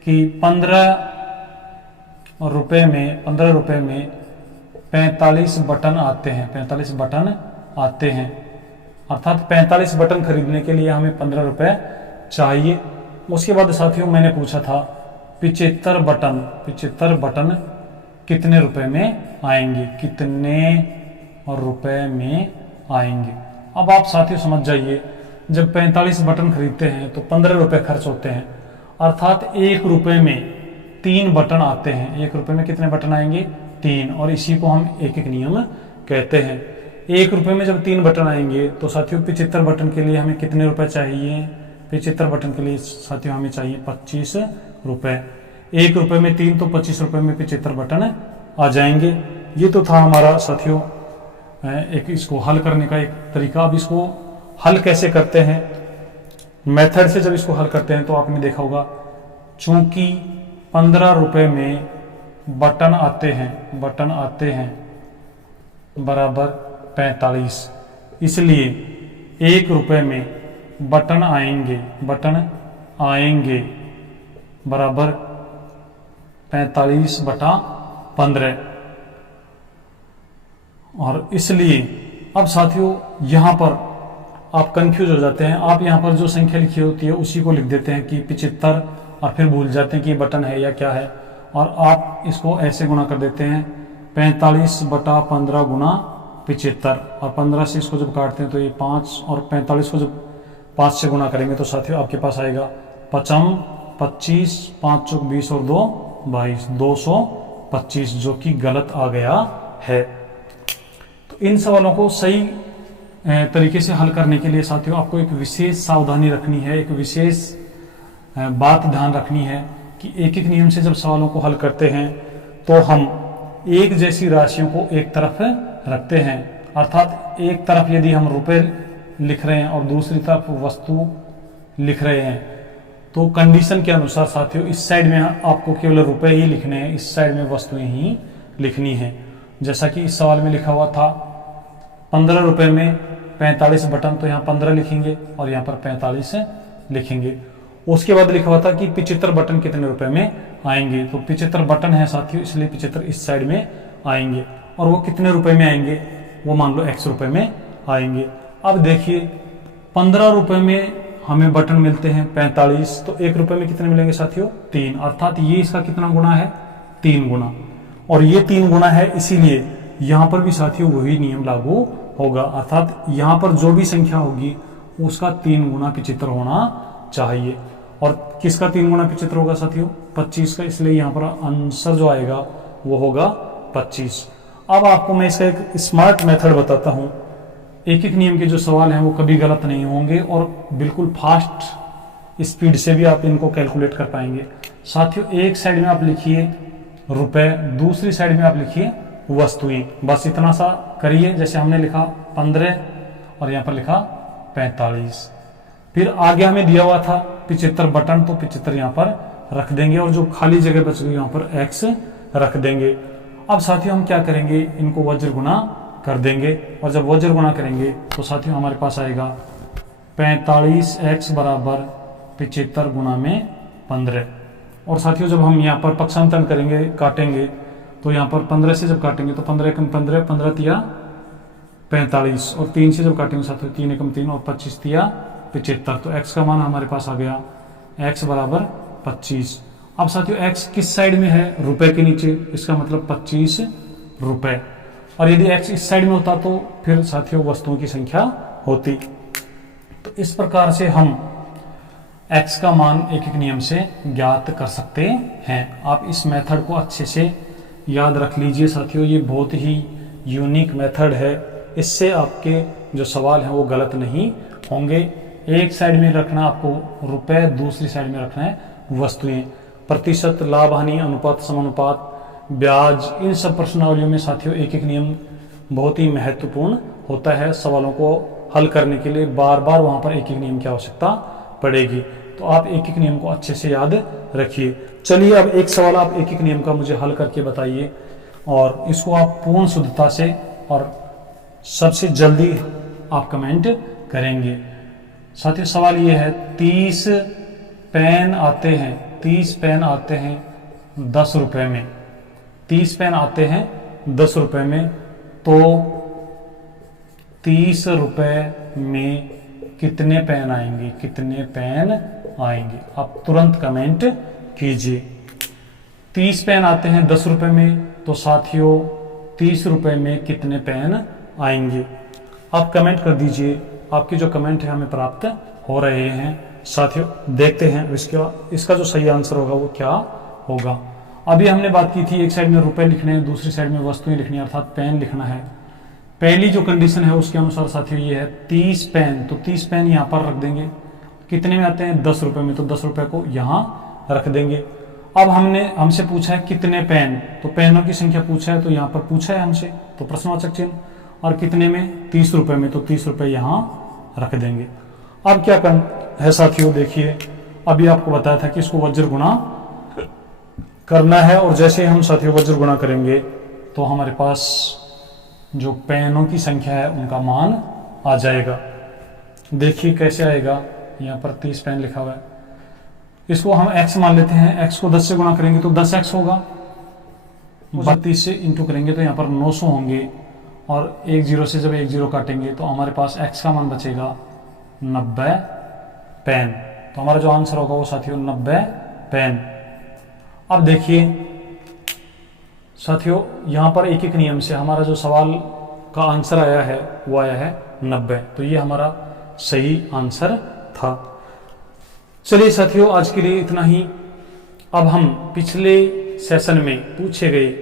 कि 15 रुपए में 45 बटन आते हैं, 45 बटन आते हैं, अर्थात 45 बटन खरीदने के लिए हमें 15 रुपए चाहिए। उसके बाद साथियों मैंने पूछा था 75 बटन कितने रुपए में आएंगे, कितने रुपए में आएंगे। अब आप साथियों समझ जाइए, जब 45 बटन खरीदते हैं तो 15 रुपए खर्च होते हैं, अर्थात 1 रुपए में 3 बटन आते हैं। 1 रुपए में कितने बटन आएंगे, 3, और इसी को हम एक एक नियम कहते हैं। 1 रुपए में जब 3 बटन आएंगे तो साथियों 75 बटन के लिए हमें कितने रुपए चाहिए, 75 बटन के लिए साथियों हमें चाहिए 25 रुपए। 1 रुपए में 3 तो 25 रुपए में 75 बटन आ जाएंगे। ये तो था हमारा साथियों एक इसको हल करने का एक तरीका। अब इसको हल कैसे करते हैं, मेथड से जब इसको हल करते हैं तो आपने देखा होगा, चूंकि 15 रुपए में बटन आते हैं बराबर 45, इसलिए 1 रुपए में बटन आएंगे बराबर 45 बटा 15। और इसलिए अब साथियों यहां पर आप कंफ्यूज हो जाते हैं। आप यहां पर जो संख्या लिखी होती है उसी को लिख देते हैं कि 75, और फिर भूल जाते हैं कि बटन है या क्या है, और आप इसको ऐसे गुणा कर देते हैं 45 बटा 15 गुणा 75, और 15 से इसको जब काटते हैं तो ये 5, और 45 को जब 5 से गुणा करेंगे तो साथियों आपके पास आएगा 25, 5 चौक 20 और 2 22, 225, जो कि गलत आ गया है। तो इन सवालों को सही तरीके से हल करने के लिए साथियों आपको एक विशेष सावधानी रखनी है, एक विशेष बात ध्यान रखनी है कि एक एक नियम से जब सवालों को हल करते हैं तो हम एक जैसी राशियों को एक तरफ रखते हैं, अर्थात एक तरफ यदि हम रुपए लिख रहे हैं और दूसरी तरफ वस्तु लिख रहे हैं तो कंडीशन के अनुसार साथियों इस साइड में आपको केवल रुपए ही लिखने हैं, इस साइड में वस्तुएं ही लिखनी है। जैसा कि इस सवाल में लिखा हुआ था 15 रुपए में 45 बटन, तो यहाँ 15 लिखेंगे और यहाँ पर 45 लिखेंगे। उसके बाद लिखा हुआ था कि 75 बटन कितने रुपए में आएंगे, तो 75 बटन है साथियों, इसलिए 75 इस साइड में आएंगे, और वो कितने रुपए में आएंगे, वो मान लो x रुपए में आएंगे। अब देखिए 15 रुपए में हमें बटन मिलते हैं 45, तो 1 रुपए में कितने मिलेंगे साथियों, 3, अर्थात ये इसका कितना गुना है, 3 गुना, और ये 3 गुना है, इसीलिए यहाँ पर भी साथियों वही नियम लागू होगा, अर्थात यहाँ पर जो भी संख्या होगी उसका 3 गुना 75 होना चाहिए। और किसका 3 गुना 75 होगा साथियों, 25 का, इसलिए यहाँ पर आंसर जो आएगा वो होगा 25। अब आपको मैं इसका एक स्मार्ट मेथड बताता हूँ। एक एक नियम के जो सवाल हैं वो कभी गलत नहीं होंगे और बिल्कुल फास्ट स्पीड से भी आप इनको कैलकुलेट कर पाएंगे। साथियों एक साइड में आप लिखिए रुपए, दूसरी साइड में आप लिखिए वस्तुएं, बस इतना सा करिए। जैसे हमने लिखा 15 और यहाँ पर लिखा 45, फिर आगे हमें दिया हुआ था 75 बटन, तो 75 यहाँ पर रख देंगे और जो खाली जगह बच गई यहाँ पर x रख देंगे। अब साथियों हम क्या करेंगे, इनको वज्र गुना कर देंगे, और जब वज्र गुना करेंगे तो साथियों हमारे पास आएगा 45x बराबर 75 गुना में 15। और साथियों जब हम यहाँ पर पक्षांतरण करेंगे, काटेंगे, तो यहाँ पर 15 से जब काटेंगे तो 15 कम 15, 15 तिया 45 और 3 से जब काटेंगे साथियों 3 एकम 3 और 25 दिया 75। तो x का मान हमारे पास आ गया x बराबर 25। अब साथियों x किस साइड में है? रुपए के नीचे, इसका मतलब 25 रुपए। और यदि x इस साइड में होता तो फिर साथियों वस्तुओं की संख्या होती। तो इस प्रकार से हम x का मान एक एक नियम से ज्ञात कर सकते हैं। आप इस मेथड को अच्छे से याद रख लीजिए साथियों, ये बहुत ही यूनिक मेथड है। इससे आपके जो सवाल हैं वो गलत नहीं होंगे। एक साइड में रखना आपको रुपए, दूसरी साइड में रखना है वस्तुएं। प्रतिशत, लाभ हानि अनुपात, समानुपात, ब्याज, इन सब प्रश्नावलियों में साथियों एक एक नियम बहुत ही महत्वपूर्ण होता है। सवालों को हल करने के लिए बार बार वहां पर एक एक नियम की आवश्यकता पड़ेगी। तो आप एक एक नियम को अच्छे से याद रखिए। चलिए अब एक सवाल आप एक एक नियम का मुझे हल करके बताइए और इसको आप पूर्ण शुद्धता से और सबसे जल्दी आप कमेंट करेंगे। साथियों सवाल ये है, 30 पेन आते हैं 10 रुपए में। 30 पेन आते हैं 10 रुपए में, तो 30 रुपए में कितने पेन आएंगे? कितने पेन आएंगे? आप तुरंत कमेंट कीजिए। 30 पेन आते हैं 10 रुपए में, तो साथियों 30 रुपए में कितने पेन आएंगे? आप कमेंट कर दीजिए। आपके जो कमेंट है हमें प्राप्त हो रहे हैं। साथियों देखते हैं इसका जो सही आंसर होगा वो क्या होगा। अभी हमने बात की थी एक साइड में रुपए लिखने हैं, दूसरी साइड में वस्तुएं लिखनी है, अर्थात पेन लिखना है। पहली जो कंडीशन है उसके अनुसार साथियों ये है 30 पेन, तो 30 पेन यहाँ पर रख देंगे। कितने में आते हैं? 10 रुपए में, तो 10 रुपए को यहाँ रख देंगे। अब हमसे पूछा है कितने पेन, तो पेनों की संख्या पूछा है, तो यहाँ पर पूछा है हमसे, तो प्रश्नवाचक चिन्ह। और कितने में? 30 रुपए में, तो 30 रुपए यहाँ रख देंगे। अब क्या है साथियों, देखिए अभी आपको बताया था कि इसको वज्र गुणा करना है, और जैसे हम साथियों वज्र गुणा करेंगे तो हमारे पास जो पेनों की संख्या है उनका मान आ जाएगा। देखिए कैसे आएगा, यहाँ पर 30 पेन लिखा हुआ है, इसको हम x मान लेते हैं। x को 10 से गुणा करेंगे तो 10x होगा, 32 से इंटू करेंगे तो यहाँ पर 900 होंगे, और 1 0 से जब 1 0 काटेंगे तो हमारे पास x का मान बचेगा 90 पेन। तो हमारा जो आंसर होगा वो साथियों 90 पेन। अब देखिए साथियों यहाँ पर एक एक नियम से हमारा जो सवाल का आंसर आया है वो आया है 90, तो ये हमारा सही आंसर था। चलिए साथियों आज के लिए इतना ही। अब हम पिछले सेशन में पूछे गए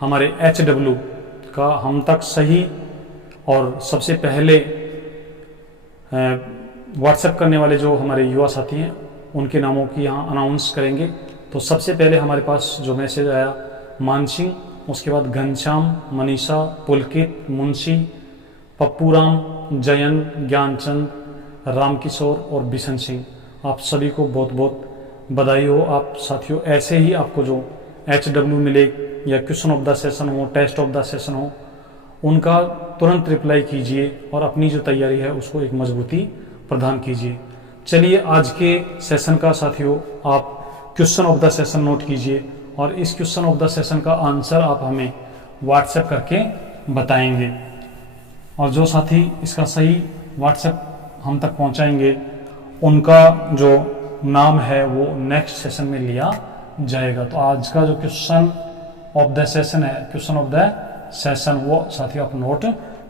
हमारे HW का हम तक सही और सबसे पहले व्हाट्सएप करने वाले जो हमारे युवा साथी हैं उनके नामों की यहाँ अनाउंस करेंगे। तो सबसे पहले हमारे पास जो मैसेज आया मानसिंह, उसके बाद घनश्याम, मनीषा, पुलकित, मुंशी, पप्पूराम, जयन, ज्ञानचंद, रामकिशोर और बिशन सिंह, आप सभी को बहुत बहुत बधाई हो। आप साथियों ऐसे ही आपको जो HW मिले या क्वेश्चन ऑफ द सेशन हो, टेस्ट ऑफ द सेशन हो, उनका तुरंत रिप्लाई कीजिए और अपनी जो तैयारी है उसको एक मजबूती प्रदान कीजिए। चलिए आज के सेशन का साथियों आप question of the session note कीजिए और इस क्वेश्चन ऑफ द सेशन का आंसर आप हमें व्हाट्सएप करके बताएंगे, और जो साथी इसका सही व्हाट्सएप हम तक पहुंचाएंगे उनका जो नाम है वो नेक्स्ट सेशन में लिया जाएगा। तो आज का जो क्वेश्चन ऑफ द सेशन है, क्वेश्चन ऑफ द सेशन, वो साथियों आप नोट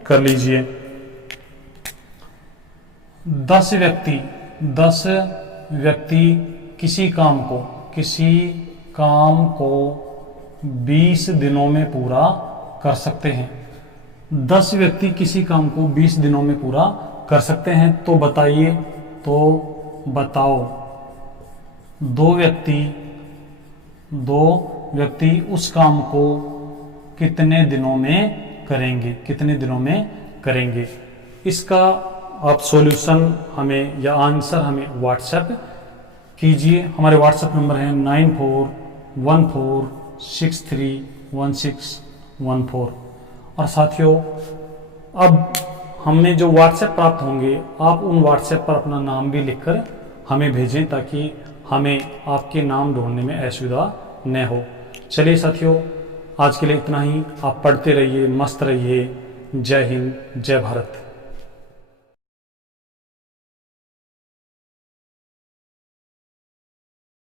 कर लीजिए। 10 व्यक्ति किसी काम को 20 दिनों में पूरा कर सकते हैं। 10 व्यक्ति किसी काम को 20 दिनों में पूरा कर सकते हैं, तो बताओ 2 व्यक्ति उस काम को कितने दिनों में करेंगे। इसका आप सॉल्यूशन हमें या आंसर हमें व्हाट्सएप कीजिए। हमारे व्हाट्सएप नंबर है 9414631614। और साथियों अब हमें जो व्हाट्सएप प्राप्त होंगे आप उन व्हाट्सएप पर अपना नाम भी लिखकर हमें भेजें ताकि हमें आपके नाम ढूंढने में असुविधा न हो। चलिए साथियों आज के लिए इतना ही। आप पढ़ते रहिए, मस्त रहिए, जय हिंद, जय भारत।